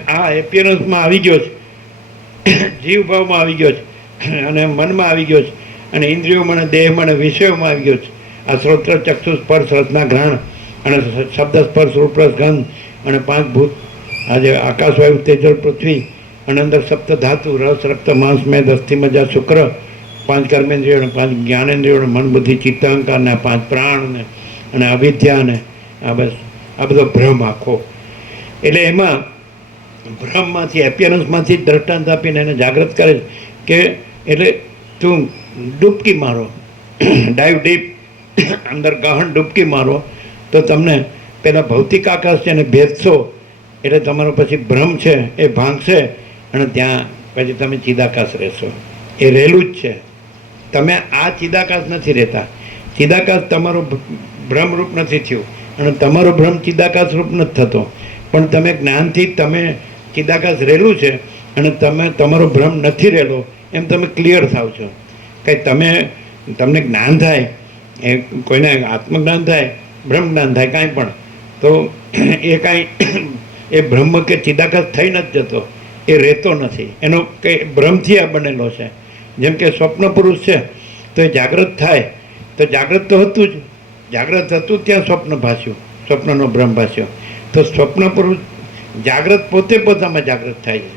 આ એપિયરન્સમાં આવી ગયો છે, જીવભાવમાં આવી ગયો છે અને મનમાં આવી ગયો છે અને ઇન્દ્રિયોમાં અને દેહમાં અને વિષયોમાં આવી ગયો છે. આ શ્રોત્ર, ચક્ષુ, સ્પર્શ, રસના ઘ્રાણ અને શબ્દ, સ્પર્શ, રૂપ, રસ, ગંધ અને 5 ભૂત, આજે આકાશ, વાયુ, તેજલ, પૃથ્વી અને અંદર સપ્ત ધાતુ, રસ, રક્ત, માંસ, મેદ, અસ્થિ, મજ્જા, શુક્ર, 5 કર્મેન્દ્રિયો અને 5 જ્ઞાનેન્દ્રિયો, મન, બુદ્ધિ, ચિત્ત, અહંકાર ને 5 પ્રાણ અને અવિદ્યા ને આ બસ આ બધો ભ્રમ આખો. એટલે એમાં ભ્રમમાંથી, એપિયરન્સમાંથી દ્રષ્ટાંત આપીને એને જાગૃત કરે કે એટલે તું ડૂબકી મારો, ડાઈવ ડીપ, અંદર ગહન ડૂબકી મારો તો તમને પેલા ભૌતિક આકાશ છે એને ભેદશો એટલે તમારો પછી ભ્રમ છે એ ભાંગશે અને ત્યાં પછી તમે ચિદાકાશ રહેશો. એ રહેલું જ છે. તમે આ ચિદાકાશ નથી રહેતા. ચિદાકાશ તમારો ભ્રમરૂપ નથી થયું અને તમારો ભ્રમ ચિદાકાશ રૂપ નથી થતો, પણ તમે જ્ઞાનથી તમે ચિદાકાશ રહેલું છે અને તમે તમારો ભ્રમ નથી રહેલો એમ તમે ક્લિયર થાવ છો. કંઈ તમને જ્ઞાન થાય, એ કોઈને આત્મજ્ઞાન થાય, બ્રહ્મ જ્ઞાન થાય, કાંઈ પણ, તો એ કાંઈ એ બ્રહ્મ કે ચિદાકાશ થઈ નથી જતો, એ રહેતો નથી. એનો કંઈ ભ્રમથી આ બનેલો છે. જેમ કે સ્વપ્ન પુરુષ છે તો એ જાગૃત થાય તો જાગૃત તો હતું જ, જાગૃત હતું ત્યાં સ્વપ્ન ભાસ્યું, સ્વપ્નનો ભ્રમ ભાસ્યો. તો સ્વપ્ન પુરુષ જાગૃત પોતે પોતામાં જાગૃત થાય છે.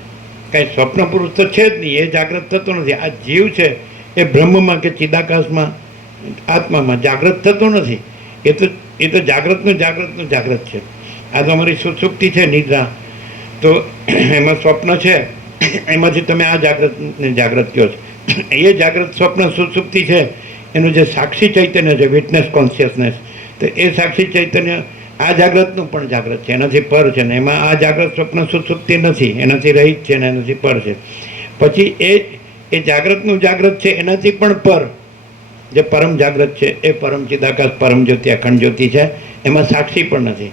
કાંઈ સ્વપ્ન પુરુષ તો છે જ નહીં, એ જાગૃત થતો નથી. આ જીવ છે એ બ્રહ્મમાં કે ચિદાકાશમાં, આત્મામાં જાગૃત થતો નથી. એ તો જાગૃતનું જાગૃત છે. આ તો અમારી સુસુપ્તિ છે, નિદ્રા, તો એમાં સ્વપ્ન છે, એમાંથી તમે આ જાગ્રતને જાગ્રત કહો છો. એ જાગ્રત સ્વપ્ન સુષુપ્તિ છે, એનું જે સાક્ષી ચૈતન્ય છે, વિટનેસ કોન્શિયસનેસ, તો એ સાક્ષી ચૈતન્ય આ જાગ્રતનું પણ જાગ્રત છે, એનાથી પર છે ને. એમાં આ જાગ્રત સ્વપ્ન સુષુપ્તિ નથી, એનાથી રહિત છે ને એનાથી પર છે. પછી એ જાગ્રતનું જાગ્રત છે એનાથી પણ પર જે પરમ જાગ્રત છે, એ પરમ ચિદાકાશ પરમ જ્યોતિ અખંડ જ્યોતિ છે, એમાં સાક્ષી પણ નથી.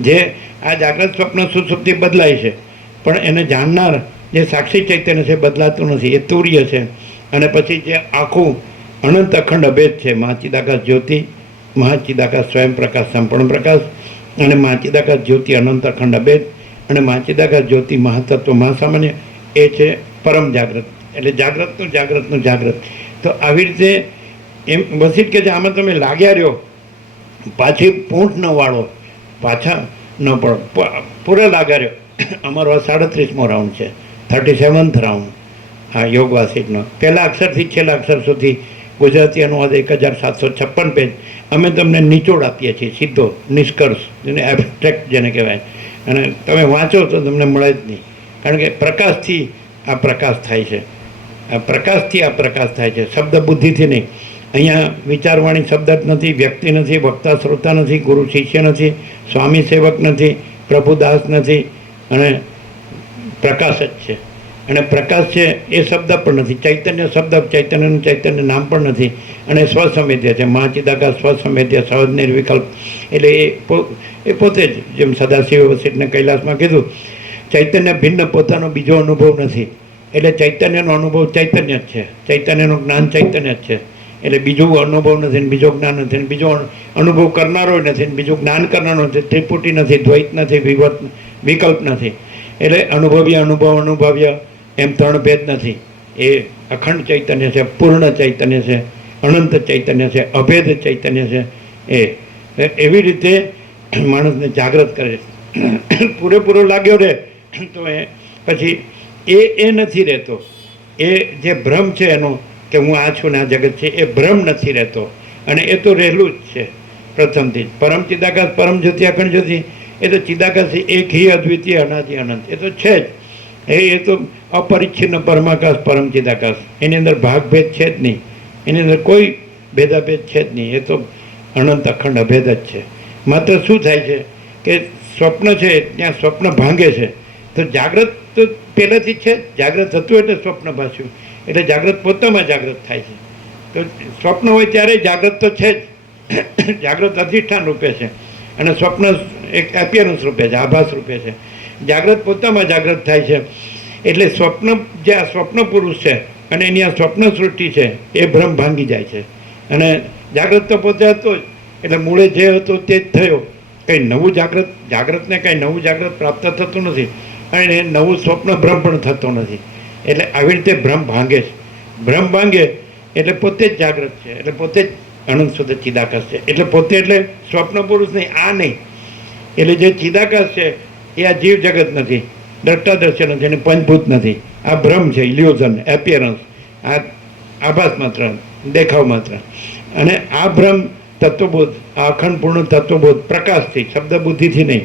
જે આ જાગ્રત સ્વપ્ન સુષુપ્તિ બદલાય છે, પણ એને જાણનાર જે સાક્ષી ચૈતન્ય છે બદલાતું નથી, એ તુર્ય છે. અને પછી જે આખું અનંત અખંડ અભેદ છે, મહાચિદાકાશ જ્યોતિ, મહાચિદાકાશ સ્વયં પ્રકાશ સંપૂર્ણ પ્રકાશ, અને મહાચિદાકાશ જ્યોતિ અનંત અખંડ અભેદ, અને મહાચિદાકાશ જ્યોતિ મહાતત્વ મહાસામાન્ય, એ છે પરમ જાગ્રત. એટલે જાગ્રતનું જાગ્રત. તો આવી રીતે એમ વસીત કે છે, આમાં તમે લાગ્યા રહ્યો, પાછી પૂંઠ ન વાળો, પાછા ન પડો, પૂરા લાગ્યા રહ્યો. અમારો આ 37મો રાઉન્ડ છે, 37th રાઉન્ડ આ યોગ વાસિતનો. પહેલા અક્ષરથી છેલ્લા અક્ષર સુધી ગુજરાતી અનુવાદ 1756 પેજ. અમે તમને નિચોડ આપીએ છીએ, સીધો નિષ્કર્ષ, જેને એબ્સ્ટ્રેક્ટ જેને કહેવાય. અને તમે વાંચો તો તમને મળે જ નહીં, કારણ કે પ્રકાશથી આ પ્રકાશ થાય છે, આ પ્રકાશથી આ પ્રકાશ થાય છે, શબ્દ બુદ્ધિથી નહીં. અહીંયા વિચારવાણી શબ્દ જ નથી, વ્યક્તિ નથી, વક્તા શ્રોતા નથી, ગુરુ શિષ્ય નથી, સ્વામી સેવક નથી, પ્રભુદાસ નથી, અને પ્રકાશ જ છે. અને પ્રકાશ છે એ શબ્દ પણ નથી, ચૈતન્ય શબ્દ, ચૈતન્યનું ચૈતન્ય નામ પણ નથી. અને સ્વસંવેદ્ય છે, મહાચિદાકાશ સ્વસંવેદ્ય, સહજ નિર્વિકલ્પ. એટલે એ પોતે જ, જેમ સદાશિવ વસિષ્ઠને કૈલાસમાં કીધું, ચૈતન્ય ભિન્ન પોતાનો બીજો અનુભવ નથી. એટલે ચૈતન્યનો અનુભવ ચૈતન્ય જ છે, ચૈતન્યનું જ્ઞાન ચૈતન્ય જ છે. એટલે બીજું અનુભવ નથી ને બીજો જ્ઞાન નથી ને બીજો અનુભવ કરનારો નથી ને બીજું જ્ઞાન કરનારો નથી, ત્રિપુટી નથી, દ્વૈત નથી, વિકલ્પ નથી. એટલે અનુભવ્ય એમ ત્રણ ભેદ નથી. એ અખંડ ચૈતન્ય છે, પૂર્ણ ચૈતન્ય છે, અનંત ચૈતન્ય છે, અભેદ ચૈતન્ય છે. એવી રીતે માણસને જાગૃત કરે છે. પૂરેપૂરો લાગ્યો રહે તો એ પછી એ નથી રહેતો. એ જે ભ્રમ છે એનો, કે હું આ છું ને આ જગત છે, એ ભ્રમ નથી રહેતો. અને એ તો રહેલું જ છે પ્રથમથી જ. પરમ ચિદાકાશ પરમ જ્યોતિ અખંડ જ્યોતિ, એ તો ચિદાકાશ એક હિ અદ્વિતીય અનાદિ અનંત, એ તો છે જ. એ તો અપરિચ્છિન્ન પરમાકાશ પરમ ચિદાકાશ, એની અંદર ભાગભેદ છે જ નહીં, એની અંદર કોઈ ભેદાભેદ છે જ નહીં. એ તો અનંત અખંડ અભેદ જ છે. માત્ર શું થાય છે કે સ્વપ્ન છે ત્યાં સ્વપ્ન ભાંગે છે, તો જાગ્રત તો પહેલાંથી છે, જાગ્રત હતું એટલે સ્વપ્ન ભાસ્યું, એટલે જાગ્રત પોતામાં જાગ્રત થાય છે. તો સ્વપ્ન હોય ત્યારે જાગ્રત તો છે જ, જાગ્રત અધિષ્ઠાન રૂપે છે, અને સ્વપ્ન એક એપિયરન્સ રૂપે છે, આભાસ રૂપે છે. જાગ્રત પોતામાં જાગ્રત થાય છે. એટલે સ્વપ્ન, જે આ સ્વપ્ન પુરુષ છે અને એની આ સ્વપ્ન સૃષ્ટિ છે, એ ભ્રમ ભાંગી જાય છે. અને જાગ્રત તો પોતે હતો જ, એટલે મૂળે જે હતો તે જ થયો. કંઈ નવું જાગ્રતને કંઈ નવું જાગ્રત પ્રાપ્ત થતું નથી, અને નવું સ્વપ્ન ભ્રમ પણ થતો નથી. એટલે આવી રીતે ભ્રમ ભાંગે છે. ભ્રમ ભાંગે એટલે પોતે જ જાગ્રત છે, એટલે પોતે જ અનંત શુદ્ધ ચિદાકાશ છે. એટલે પોતે એટલે સ્વપ્ન પુરુષ નહીં, આ નહીં. એટલે જે ચિદાકાશ છે એ આ જીવ જગત નથી, દ્રષ્ટા દ્રશ્ય નથી, અને પંચભૂત નથી. આ ભ્રમ છે, ઇલ્યુઝન, એપિયરન્સ, આ આભાસ માત્ર, દેખાવ માત્ર. અને આ ભ્રમ તત્વબોધ, આ અખંડ પૂર્ણ તત્વબોધ પ્રકાશથી, શબ્દ બુદ્ધિથી નહીં,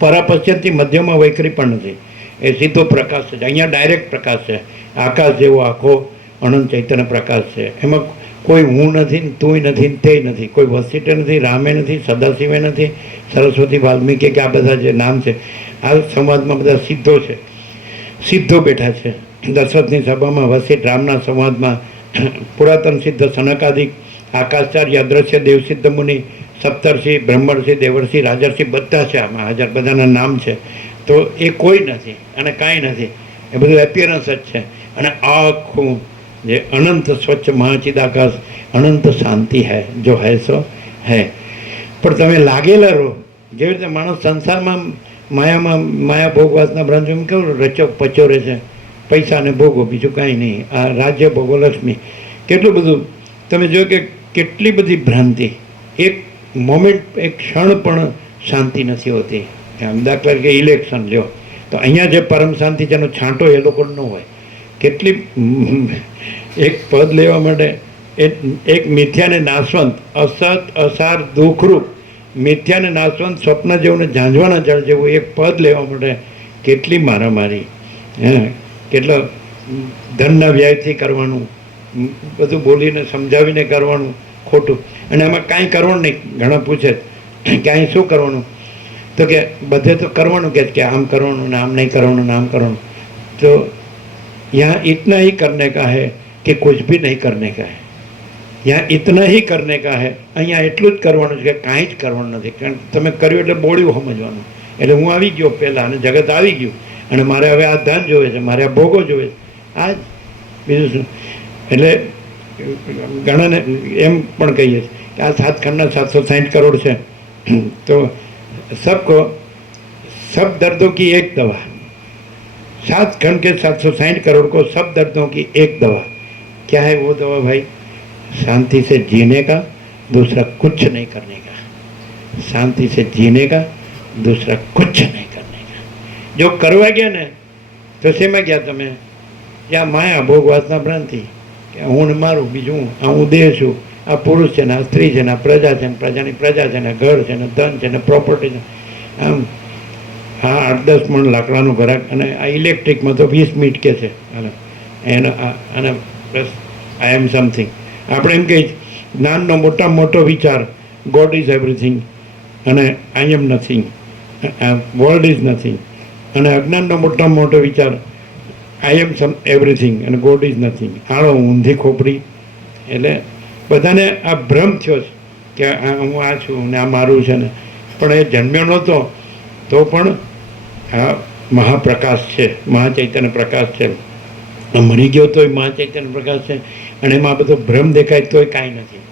પરાપશ્ચિમથી મધ્યમાં વૈખરી પણ નથી. એ સીધો પ્રકાશ છે. અહીંયા ડાયરેક્ટ પ્રકાશ છે. આકાશ જેવો આખો અનંત ચૈતન્ય પ્રકાશ છે. એમાં કોઈ હું નથી, તુંય નથી, તે નથી, કોઈ વસિષ્ઠ નથી, રામે નથી, સદાશિવે નથી, સરસ્વતી, વાલ્મીકી, કે આ બધા જે નામ છે, આ સંવાદમાં બધા સિદ્ધો છે, સિદ્ધો બેઠા છે. દશરથની સભામાં વસિષ્ઠ, રામના સંવાદમાં પુરાતન સિદ્ધ સનકાદિક, આકાશચાર્ય, અદ્રશ્ય, દેવસિદ્ધ મુનિ, સપ્તર્ષિ, બ્રહ્મર્ષિ, દેવર્ષિ, રાજર્ષિ, બધા છે આમાં હાજર, બધાના નામ છે. તો એ કોઈ નથી અને કાંઈ નથી, એ બધું એપિયરન્સ જ છે. અને આખું જે અનંત સ્વચ્છ મહાચિદાકાશ, અનંત શાંતિ હૈ, જો હૈ સો હૈ. પણ તમે લાગેલા રહો, જેવી રીતે માણસ સંસારમાં માયા ભોગવાસના બ્રાંચોમાં કેવું રચો પચોરે છે, પૈસાને ભોગવો, બીજું કાંઈ નહીં. આ રાજ્ય ભોગો લક્ષ્મી, કેટલું બધું તમે જો કે કેટલી બધી ભ્રાંતિ. એક મોમેન્ટ, એક ક્ષણ પણ શાંતિ નથી હોતી. દાખલા તરીકે ઇલેક્શન લ્યો, તો અહીંયા જે પરમ શાંતિ છે એનો છાંટો એ લોકો ન હોય. કેટલી એક પદ લેવા માટે એક મિથ્યાને નાશવંત, અસત અસાર દુઃખરૂપ, મિથ્યાને નાશવંત, સ્વપ્ન જેવું ને ઝાંઝવાના જળ જેવું એક પદ લેવા માટે કેટલી મારામારી, કેટલો ધનના વ્યયથી કરવાનું, બધું બોલીને સમજાવીને કરવાનું ખોટું, અને આમાં કાંઈ કરવાનું નહીં. ઘણા પૂછે ક્યાંય શું કરવાનું, તો કે બધે તો કરવાનું કે આમ કરવાનું ને આમ નહીં કરવાનું ને આમ કરવાનું. તો यहाँ इतना ही करने का है कि कुछ भी नहीं करने का है. यहाँ इतना ही करने का है, અહીંયા એટલું જ કરવાનું છે કે કાંઈ જ કરવાનું નથી. કારણ કે તમે કર્યું એટલે બોળ્યું સમજવાનું. એટલે હું આવી ગયો પહેલાં અને જગત આવી ગયું, અને મારે હવે આ ધન જોવે છે, મારે આ ભોગો જોવે છે, આ જ બીજું શું. એટલે ઘણાને એમ પણ કહીએ કે આ 7 ખંડના 760 કરોડ છે, તો સબકો सब दर्दों की एक दवा, 7 खंड के 760 करोड़ को सब दर्दों की एक दवा. क्या है वो दवा भाई? शांति से जीने का, दूसरा कुछ नहीं करने का. शांति से जीने का, दूसरा कुछ नहीं करने का. जो करवा गया ने તો શેમાં ગયા તમે? ત્યાં માયા, ભોગ, વાસના, ભ્રાંતિ, કે હું ને મારું, બીજું આ હું દેહ છું, આ પુરુષ છે ને આ સ્ત્રી છે ને આ પ્રજા છે ને પ્રજાની પ્રજા છે ને ઘર છે ને ધન છે ને પ્રોપર્ટી છે. આમ હા 8-10 મણ લાકડાનું ઘરાક, અને આ ઇલેક્ટ્રિકમાં તો 20 મિનિટ કે છે. એનો અને પ્લસ આઈ એમ સમથિંગ. આપણે એમ કહીએ જ્ઞાનનો મોટામાં મોટો વિચાર ગોડ ઇઝ એવરીથિંગ, અને આઈ એમ નથિંગ, વર્લ્ડ ઇઝ નથિંગ. અને અજ્ઞાનનો મોટામાં મોટો વિચાર આઈ એમ સમ એવરીથિંગ અને ગોડ ઇઝ નથિંગ. આળો ઊંધી ખોપડી. એટલે બધાને આ ભ્રમ થયો છે કે હું આ છું ને આ મારું છે ને, પણ એ જન્મ્યો નહોતો તો પણ આ મહાપ્રકાશ છે, મહાચૈતન્ય પ્રકાશ છે. મરી ગયો તોય મહાચૈતન્ય પ્રકાશ છે, અને એમાં બધો ભ્રમ દેખાય તોય કાંઈ નથી.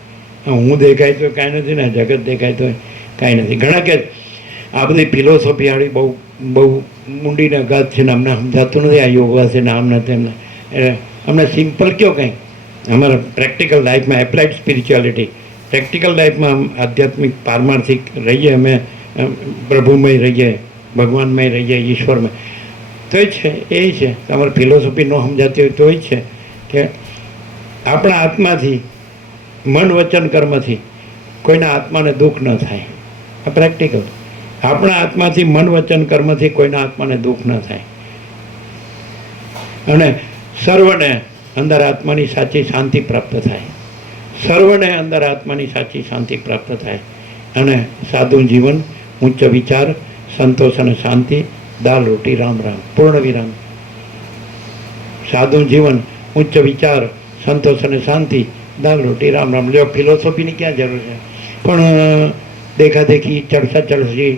હું દેખાય તો કાંઈ નથી ને જગત દેખાય તોય કાંઈ નથી. ઘણા કે આ બધી ફિલોસોફી વાળી બહુ બહુ મૂંડીને અગાધ છે ને અમને સમજાતું નથી, આ યોગા છે ને આમ નથી. એટલે અમને સિમ્પલ કયો કંઈ અમારા પ્રેક્ટિકલ લાઈફમાં એપ્લાઇડ સ્પિરિચ્યુઆલિટી, પ્રેક્ટિકલ લાઈફમાં આધ્યાત્મિક પારમાર્થિક રહીએ, અમે પ્રભુમય રહીએ, ભગવાનમય રહીએ, ઈશ્વરમય, તોય છે એ છે. તમારે ફિલોસોફી ન સમજાતી હોય તોય છે કે આપણા આત્માથી, મન વચન કર્મથી કોઈના આત્માને દુઃખ ન થાય. આ પ્રેક્ટિકલ. આપણા આત્માથી મન વચન કર્મથી કોઈના આત્માને દુઃખ ન થાય, અને સર્વને અંદર આત્માની સાચી શાંતિ પ્રાપ્ત થાય. સર્વને અંદર આત્માની સાચી શાંતિ પ્રાપ્ત થાય. અને સાદું જીવન, ઉચ્ચ વિચાર, સંતોષ અને શાંતિ, દાલ રોટી રામ રામ, પૂર્ણ વિરામ. સાદું જીવન, ઉચ્ચ વિચાર, સંતોષ અને શાંતિ, દાલ રોટી રામ રામ. જો ફિલોસોફીની ક્યાં જરૂર છે? પણ દેખાદેખી, ચડસા ચડસી,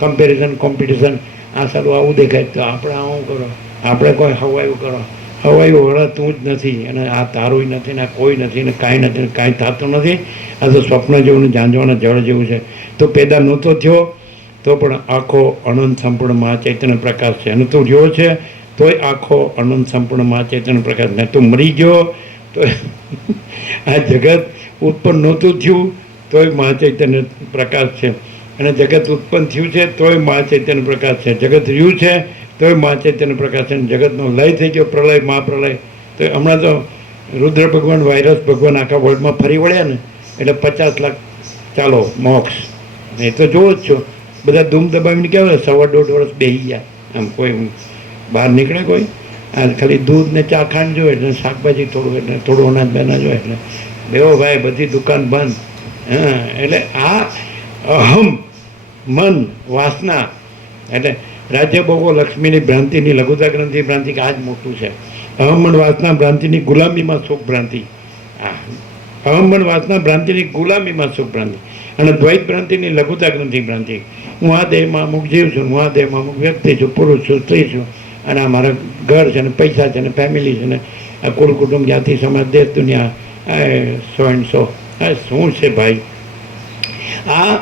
કમ્પેરિઝન, કોમ્પિટિશન, આ સારું આવું દેખાય તો આપણે આવું કરો, આપણે કોઈ હવાયું કરો. હવાયું વળા તું જ નથી, અને આ તારું નથી ને કોઈ નથી ને કાંઈ નથી ને કાંઈ થતું નથી. આ તો સ્વપ્ન જેવું ને ઝાંઝવાના જળ જેવું છે. તો પેદા નહોતો થયો તો પણ આખો અનંત સંપૂર્ણ મહાચૈતન્ય પ્રકાશ છે, અને તું રહ્યો છે તોય આખો અનંત સંપૂર્ણ મહાચૈતન્ય પ્રકાશ. ને તું મરી ગયો તો આ જગત ઉત્પન્ન નહોતું થયું તોય મહાચૈતન્ય પ્રકાશ છે, અને જગત ઉત્પન્ન થયું છે તોય મહાચૈતન્ય પ્રકાશ છે. જગત રહ્યું છે તોય મહાચૈતન્ય પ્રકાશ છે. જગતનો લય થઈ ગયો, પ્રલય, મહાપ્રલય. તો હમણાં તો રુદ્ર ભગવાન, વાયરસ ભગવાન આખા વર્લ્ડમાં ફરી વળ્યા ને, એટલે 50 લાખ ચાલો મોક્ષ. એ તો જોવો જ છો, બધા ધૂમ દબાવીને કહેવાય 1.5 વર્ષ બેસી ગયા. આમ કોઈ બહાર નીકળે કોઈ? આ ખાલી દૂધ ને ચા ખાંડ જોઈએ, એટલે શાકભાજી થોડું, એટલે થોડું અનાજ બેના જોઈએ, એટલે બેવો ભાઈ બધી દુકાન બંધ. હા, એટલે આ અહમ, મન, વાસના, એટલે રાજ્ય ભોગો, લક્ષ્મીની ભ્રાંતિની, લઘુતા ગ્રંથિ ભ્રાંતિ, કે આ જ મોટું છે. અહમ મન વાસના ભ્રાંતિની ગુલામીમાં સુખ ભ્રાંતિ. અહમ મન વાસના ભ્રાંતિની ગુલામીમાં સુખ ભ્રાંતિ, અને દ્વૈત ભ્રાંતિની લઘુતા ગ્રંથિ ભ્રાંતિ. હું આ દેહમાં અમુક જીવ છું, હું આ દેહમાં અમુક વ્યક્તિ છું, પુરુષ છું, સ્ત્રી છું, અને આ મારા ઘર છે ને પૈસા છે ને ફેમિલી છે ને આ કુલ કુટુંબ, જ્ઞાતિ, સમાજ, દેશ, દુનિયા, સો એન્ડ સો. આ શું છે ભાઈ? આ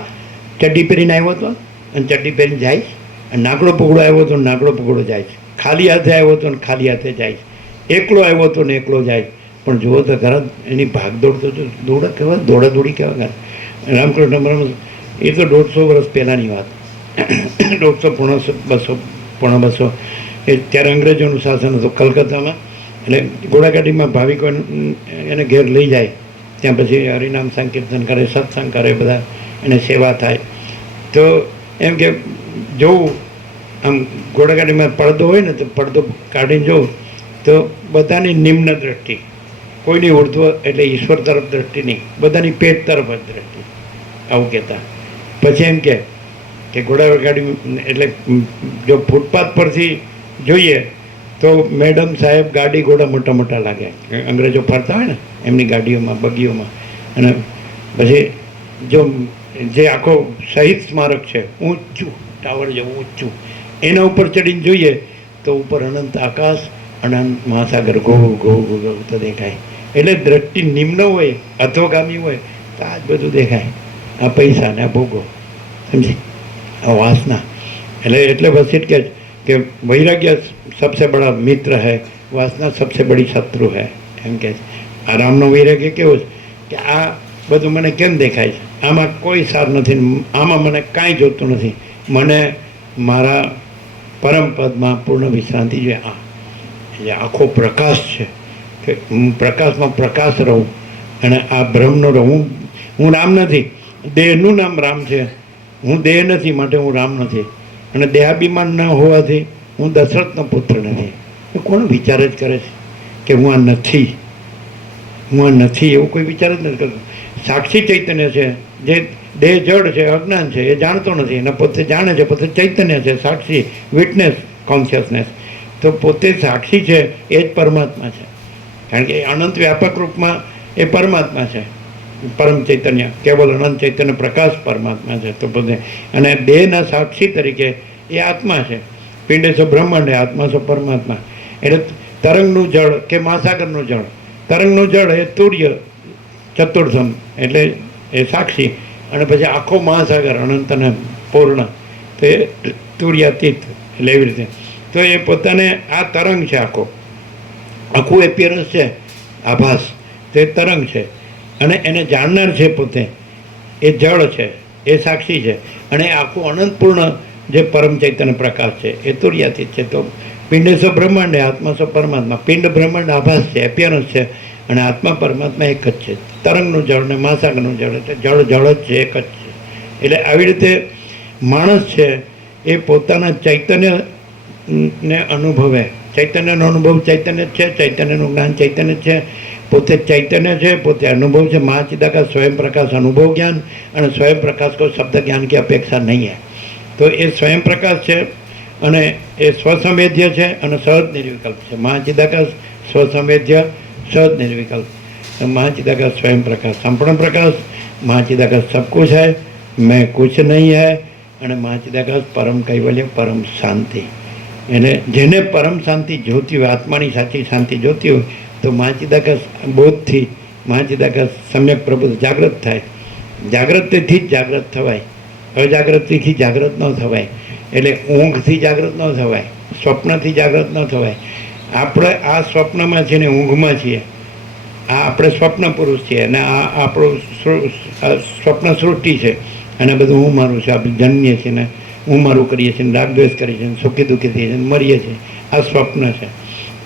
ચડ્ડી પહેરીને આવ્યો હતો અને ચડ્ડી પહેરીને જાય, અને નાગડો પગડો આવ્યો હતો ને નાગડો પગડો જાય છે. ખાલી હાથે આવ્યો હતો ને ખાલી હાથે જાય છે. એકલો આવ્યો હતો ને એકલો જાય. પણ જુઓ તો ઘર એની ભાગદોડ તો દોડા કહેવાય, દોડાદોડી કહેવાય. રામકૃષ્ણ પરમહંસ, એ તો 150 વર્ષ પહેલાંની વાત, 150 પોણા 200. એ ત્યારે અંગ્રેજોનું શાસન હતું કલકત્તામાં. એટલે ઘોડાગાડીમાં ભાવિકો એને ઘેર લઈ જાય, ત્યાં પછી હરિનામ સંકીર્તન કરે, સત્સંગ કરે, બધા એને સેવા થાય. તો એમ કે જોવું આમ ઘોડાગાડીમાં પડદો હોય ને તો પડદો કાઢીને જોઉં તો બધાની નિમ્ન દ્રષ્ટિ, કોઈની ઉર્ધ્વ એટલે ઈશ્વર તરફ દ્રષ્ટિ નહીં, બધાની પેટ તરફ જ દ્રષ્ટિ, આવું કહેતા. પછી એમ કે ઘોડાગાડી એટલે જો ફૂટપાથ પરથી જોઈએ તો મેડમ સાહેબ ગાડી ઘોડા મોટા મોટા લાગે, અંગ્રેજો ફરતા હોય ને એમની ગાડીઓમાં બગીઓમાં. અને પછી જો જે આખો શહીદ સ્મારક છે ઊંચું ટાવર જેવું ઊંચું, એના ઉપર ચડીને જોઈએ તો ઉપર અનંત આકાશ, અનંત મહાસાગર ઘો ઘો ઘો તો દેખાય. એટલે દ્રષ્ટિ નિમ્ન હોય, અધોગામી હોય તો આ જ બધું દેખાય. આ પૈસા ને આ ભોગો, સમજી, આ વાસના. એટલે વસિષ્ઠ કે વૈરાગ્ય सबसे बड़ा मित्र है, वासना सबसे बड़ी शत्रु है, એમ કે આ રામનો વૈરાગ્ય કેવો છે કે આ બધું મને કેમ દેખાય છે, આમાં કોઈ સાર નથી, આમાં મને કાંઈ જોતું નથી, મને મારા પરમ પદમાં પૂર્ણ વિશ્રાંતિ જોઈએ. આ એટલે આખો પ્રકાશ છે કે હું પ્રકાશમાં પ્રકાશ રહું અને આ બ્રહ્મનો રહું. હું રામ નથી, દેહનું નામ રામ છે, હું દેહ નથી માટે હું રામ નથી. અને દેહાભિમાન ન હોવાથી હું દશરથનો પુત્ર નથી. એ કોણ વિચાર જ કરે છે કે હું આ નથી, હું આ નથી, એવું કોઈ વિચાર જ નથી કરતું. સાક્ષી ચૈતન્ય છે, જે દેહ જડ છે, અજ્ઞાન છે, એ જાણતો નથી, અને પોતે જાણે છે, પોતે ચૈતન્ય છે, સાક્ષી, વિટનેસ, કોન્શિયસનેસ. તો પોતે સાક્ષી છે એ જ પરમાત્મા છે, કારણ કે અનંત વ્યાપક રૂપમાં એ પરમાત્મા છે. પરમ ચૈતન્ય, કેવલ અનંત ચૈતન્ય પ્રકાશ પરમાત્મા છે. તો પોતે અને દેહના સાક્ષી તરીકે એ આત્મા છે. પિંડ છો બ્રહ્માંડ, આત્મા છો પરમાત્મા. એટલે તરંગનું જળ કે મહાસાગરનું જળ, તરંગનું જળ એ તુર્ય ચતુર્થમ એટલે એ સાક્ષી, અને પછી આખો મહાસાગર અનંત અને પૂર્ણ તો એ તુર્યાતીત, એટલે એવી રીતે. તો એ પોતાને આ તરંગ છે, આખું એપિયરન્સ છે, આભાસ, તો એ તરંગ છે. અને એને જાણનાર છે પોતે, એ જળ છે, એ સાક્ષી છે. અને આખું અનંતપૂર્ણ જે પરમ ચૈતન્ય પ્રકાશ છે એ તુર્યાતીત છે. તો પિંડ સો બ્રહ્માંડ, આત્મા સો પરમાત્મા. પિંડ બ્રહ્માંડ આભાસ છે, એપિયરન્સ છે, અને આત્મા પરમાત્મા એક જ છે. તરંગનું જળ ને મહાસાગરનું જળ એટલે જળ જળ જ છે, એક જ છે. એટલે આવી રીતે માણસ છે એ પોતાના ચૈતન્યને અનુભવે. ચૈતન્યનો અનુભવ ચૈતન્ય જ છે, ચૈતન્યનું જ્ઞાન ચૈતન્ય જ છે, પોતે ચૈતન્ય છે, પોતે અનુભવ છે. મહાચિદાકાશ સ્વયં પ્રકાશ અનુભવ જ્ઞાન, અને સ્વયં પ્રકાશ को शब्द ज्ञान की अपेक्षा नहीं है. તો એ સ્વયં પ્રકાશ છે અને એ સ્વસંવેદ્ય છે અને સહજ નિર્વિકલ્પ છે. મહાચિદાકાશ સ્વસંવેદ્ય, સહજ નિર્વિકલ્પ. મહાચિદાકાશ स्वयं प्रकाश, संपूर्ण प्रकाश. મહાચિદાકાશ सब कुछ है, मैं कुछ नहीं है. અને મહાચિદાકાશ પરમ કૈવલ્ય, પરમ શાંતિ. એટલે જેને પરમ શાંતિ જોતી હોય, આત્માની સાચી શાંતિ જોતી હોય, તો મહાચિદાકાશ બોધથી મહાચિદાકાશ સમ્યક પ્રબુદ્ધ જાગૃત થાય. જાગૃતિથી જ જાગૃત થવાય, અજાગૃતિથી જાગૃત ન થવાય. એટલે ઊંઘથી જાગૃત ન થવાય, સ્વપ્નથી જાગૃત ન થવાય. આપણે આ સ્વપ્નમાં છીએ ને ઊંઘમાં છીએ, આ આપણે સ્વપ્ન પુરુષ છીએ, અને આ આપણું સ્વપ્ન સૃષ્ટિ છે. અને બધું હું મારું છે. આપણે જન્મીએ છીએ ને હું મારું કરીએ છીએ, રાગદ્વેષ કરીએ છીએ, સુખી દુઃખી થઈએ છીએ, મરીએ છીએ. આ સ્વપ્ન છે.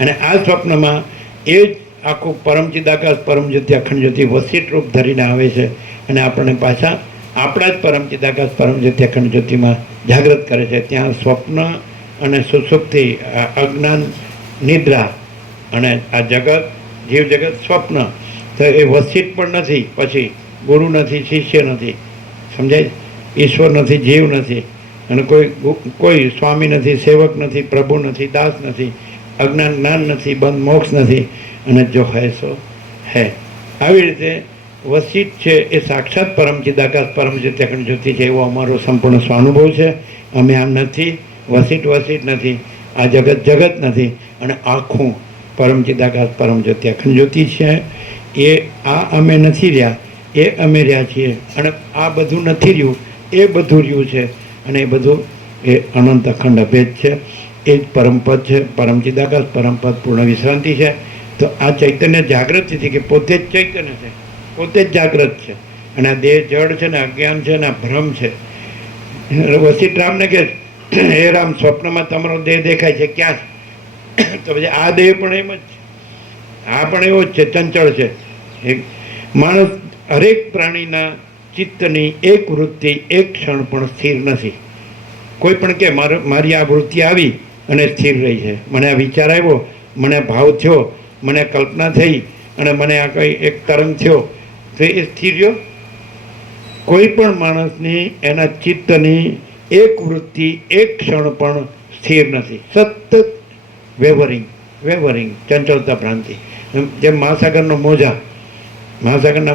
અને આ સ્વપ્નમાં એ જ આખું પરમચિદાકાશ, પરમજ્યોતિ, અખંડ જ્યોતિ વસિષ્ઠ રૂપ ધરીને આવે છે, અને આપણને પાછા આપણા જ પરમચિદાકાશ, પરમજ્યોતિ, અખંડ જ્યોતિમાં જાગૃત કરે છે. ત્યાં સ્વપ્ન અને સુષુપ્તિ, અજ્ઞાન, નિદ્રા, અને આ જગત, જીવ જગત, સ્વપ્ન. તો એ વસિષ્ઠ પણ નથી, પછી ગુરુ નથી, શિષ્ય નથી, સમજાય? ઈશ્વર નથી, જીવ નથી, અને કોઈ સ્વામી નથી, સેવક નથી, પ્રભુ નથી, દાસ નથી, અજ્ઞાન જ્ઞાન નથી, બંધ મોક્ષ નથી, અને જો હૈ સો હૈ. આવી રીતે વસિષ્ઠ છે એ સાક્ષાત પરમચિદાકાશ, પરમજ્યોતિ, અખંડ જ્યોતિ છે, એવો અમારો સંપૂર્ણ સ્વાનુભવ છે. અમે આમ નથી, વસિષ્ઠ નથી, આ જગત જગત નથી, અને આખું પરમચિદાકાશ, પરમજ્યોતિ, અખંડ જ્યોતિ છે. એ આ અમે નથી રહ્યા, એ અમે રહ્યા છીએ. અને આ બધું નથી રહ્યું, એ બધું રહ્યું છે. અને એ બધું એ અનંત અખંડ અભેદ છે. એ જ પરમપદ છે, પરમચિદાકાશ, પરમપદ પૂર્ણ વિશ્રાંતિ છે. તો આ ચૈતન્ય જાગૃતિથી કે પોતે જ ચૈતન્ય છે, પોતે જ જાગૃત છે. અને આ દેહ જડ છે ને અજ્ઞાન છે ને આ ભ્રમ છે. વસિષ્ઠ રામને કે હે રામ, સ્વપ્નમાં તમારો દેહ દેખાય છે, ક્યાં છે? તો પછી આ દેહ પણ એમ જ છે, આ પણ એવો જ છે, ચંચળ છે. એક માણસ, હરેક પ્રાણીના ચિત્તની એક વૃત્તિ એક ક્ષણ પણ સ્થિર નથી. કોઈ પણ કે મારી આ વૃત્તિ આવી અને સ્થિર રહી છે, મને આ વિચાર આવ્યો, મને ભાવ થયો, મને કલ્પના થઈ અને મને આ કંઈ એક તરંગ થયો, તો એ સ્થિર રહ્યો. કોઈ પણ માણસની એના ચિત્તની એક વૃત્તિ એક ક્ષણ પણ સ્થિર નથી, સતત વેવરિંગ ચંચળતા ભ્રાંતિ. જેમ મહાસાગરના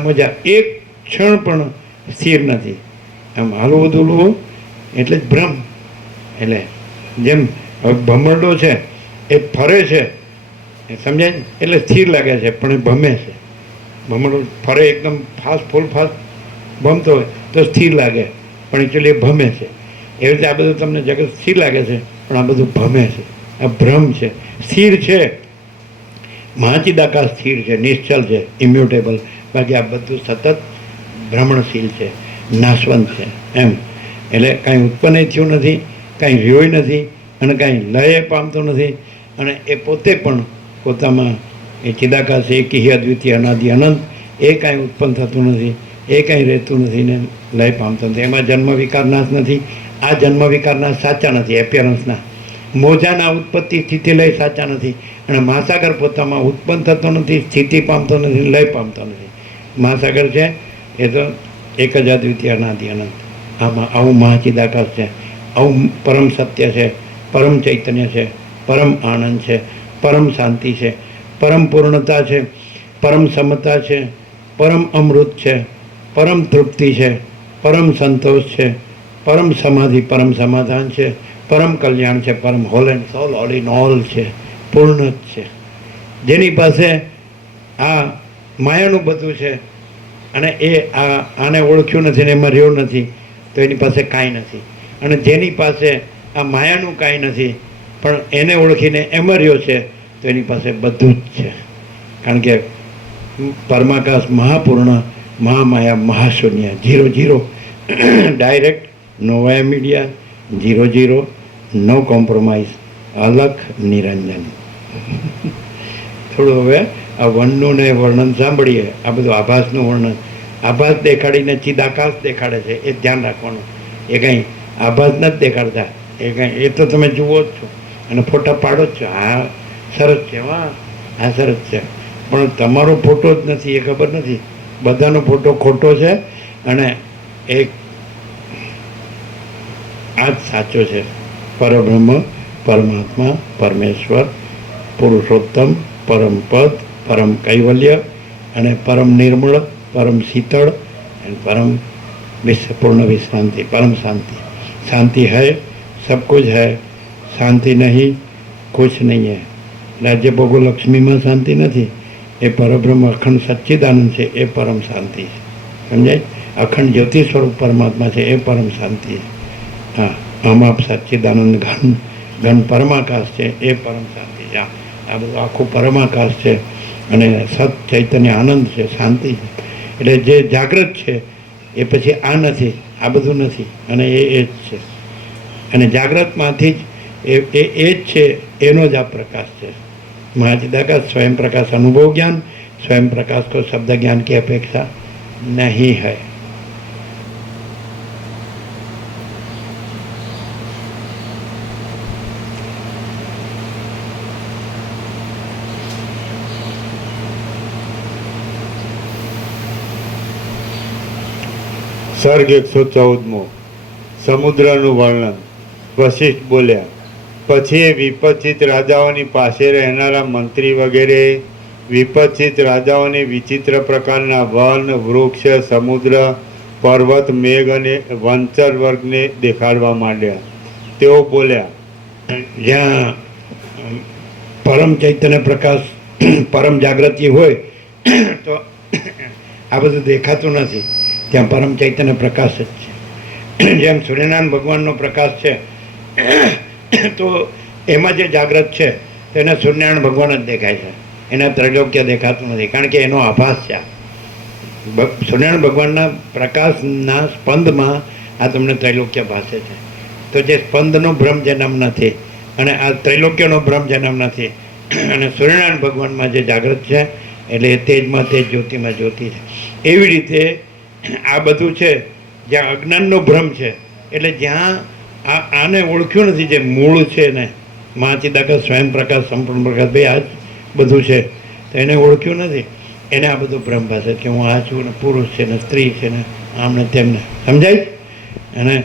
મોજા એક ક્ષણ પણ સ્થિર નથી, આમ હલવું દુલવું એટલે જ ભ્રમ. એટલે જેમ ભમરડો છે એ ફરે છે, એ સમજાય ને, એટલે સ્થિર લાગે છે પણ એ ભમે છે. ભમરડો ફરે એકદમ ફૂલ ફાસ્ટ ભમતો હોય તો સ્થિર લાગે, પણ એકચ્યુઅલી એ ભમે છે. એવી રીતે આ બધું તમને જગત સ્થિર લાગે છે પણ આ બધું ભમે છે, આ ભ્રમ છે. સ્થિર છે મહાચિદાકાશ, સ્થિર છે, નિશ્ચલ છે, ઇમ્યુટેબલ. બાકી આ બધું સતત ભ્રમણશીલ છે, નાશવંત છે એમ. એટલે કાંઈ ઉત્પન્ન થયું નથી, કાંઈ રહ્યોય નથી અને કાંઈ લય પામતો નથી. અને એ પોતે પણ પોતામાં એ ચિદાકાશ એકી અદ્વિતીય અનાદિ અનંત, એ કાંઈ ઉત્પન્ન થતું નથી, એ કાંઈ રહેતું નથી ને લય પામતો નથી. એમાં જન્મ વિકાર નાશ નથી. આ જન્મ વિકાર નાશ સાચા નથી, એપિયરન્સના. મોજાના ઉત્પત્તિ સ્થિતિ લય સાચા નથી. અને મહાસાગર પોતામાં ઉત્પન્ન થતો નથી, સ્થિતિ પામતો નથી, લય પામતો નથી. મહાસાગર છે એ તો એક જ અદ્વિતીય અનાદિ અનંત. આમાં આવું મહાચિદાકાશ છે, આવું પરમ સત્ય છે, પરમ ચૈતન્ય છે, પરમ આનંદ છે, પરમ શાંતિ છે, પરમ પૂર્ણતા છે, પરમ સમતા છે, પરમ અમૃત છે, પરમ તૃપ્તિ છે, પરમ સંતોષ છે, પરમ સમાધિ, પરમ સમાધાન છે, પરમ કલ્યાણ છે, પરમ whole and soul, all in all છે, પૂર્ણ જ છે. જેની પાસે આ માયાનું બધું છે અને એ આને ઓળખ્યું નથી ને એમાં રહ્યો નથી, તો એની પાસે કાંઈ નથી. અને જેની પાસે આ માયાનું કાંઈ નથી પણ એને ઓળખીને એમાં રહ્યો છે, તો એની પાસે બધું જ છે. કારણ કે પરમાકાશ મહાપૂર્ણ, મહામાયા મહાશૂન્ય, 0 ડાયરેક્ટ, નો વાયા મીડિયા, 0 નો કોમ્પ્રોમાઇઝ, અલખ નિરંજન. થોડું હવે આ વનનું ને વર્ણન સાંભળીએ, આ બધું આભાસનું વર્ણન. આભાસ દેખાડીને ચિદાકાશ દેખાડે છે, એ ધ્યાન રાખવાનું. એ કંઈ આભાસ નથી દેખાડતા, એ તો તમે જુઓ જ છો અને ફોટા પાડો જ છો. હા સરસ છે, હા સરસ છે, પણ તમારો ફોટો જ નથી, એ ખબર નથી. બધાનો ફોટો ખોટો છે અને એક આ જ સાચો છે. પરબ્રહ્મ, પરમાત્મા, પરમેશ્વર, પુરુષોત્તમ, પરમ પદ, પરમ કૈવલ્ય અને પરમ નિર્મળ, પરમ શીતળ અને પરમ પૂર્ણ વિશ્રાંતિ, परम शांति. शांति है, सब कुछ है, शांति नहीं कुछ नहीं है. राज्य भोगो लक्ष्मी में शांति नहीं, એ પરબ્રહ્મ અખંડ સચ્ચિદાનંદ છે, એ પરમ શાંતિ છે. સમજાય? અખંડ જ્યોતિ સ્વરૂપ પરમાત્મા છે, એ પરમ શાંતિ છે. હા, આમ આપ સચ્ચિદાનંદ ઘન પરમાકાશ છે, એ પરમ શાંતિ છે. આ બધું આખું પરમાકાશ છે અને સત ચૈતન્ય આનંદ છે, શાંતિ છે. એટલે જે જાગૃત છે એ પછી આ નથી, આ બધું નથી અને એ જ છે. અને જાગ્રતમાંથી જ એ જ છે, એનો જ આ પ્રકાશ છે. महाचिदाकाश स्वयं प्रकाश अनुभव ज्ञान, स्वयं प्रकाश को शब्द ज्ञान की अपेक्षा नहीं है. સર્ગ 114 સમુદ્રનું વર્ણન. વશિષ્ઠ બોલ્યા, પછી એ વિપચિત રાજાઓની પાસે રહેનારા મંત્રી વગેરે વિપચિત રાજાઓને વિચિત્ર પ્રકારના વન, વૃક્ષ, સમુદ્ર, પર્વત, મેઘ અને વંચર વર્ગને દેખાડવા માંડ્યા. તેઓ બોલ્યા, જ્યાં પરમ ચૈતન્ય પ્રકાશ, પરમ જાગૃતિ હોય તો આ બધું દેખાતું નથી. ત્યાં પરમ ચૈતન્ય પ્રકાશ જ છે. જેમ સૂર્યનારાયણ ભગવાનનો પ્રકાશ છે તો એમાં જે જાગ્રત છે તેને સૂર્યનારાયણ ભગવાન જ દેખાય છે, એને ત્રૈલોક્ય દેખાતું નથી, કારણ કે એનો આભાસ છે. સૂર્યનારાયણ ભગવાનના પ્રકાશના સ્પંદમાં આ તમને ત્રૈલોક્ય ભાસે છે. તો જે સ્પંદનો ભ્રમ જેનામ નથી અને આ ત્રૈલોક્યનો ભ્રમ જેનામ નથી અને સૂર્યનારાયણ ભગવાનમાં જે જાગ્રત છે એટલે એ તેજમાં તેજ, જ્યોતિમાં જ્યોતિ છે. એવી રીતે આ બધું છે જ્યાં અજ્ઞાનનો ભ્રમ છે, એટલે જ્યાં આને ઓળખ્યું નથી જે મૂળ છે ને, મા ચિદાકાશ, સ્વયં પ્રકાશ, સંપૂર્ણ પ્રકાશ, ભાઈ આ જ બધું છે, તો એને ઓળખ્યું નથી. એને આ બધું ભ્રમ ભાષે કે હું આ છું ને પુરુષ છે ને સ્ત્રી છે ને આમ ને તેમને, સમજાય? અને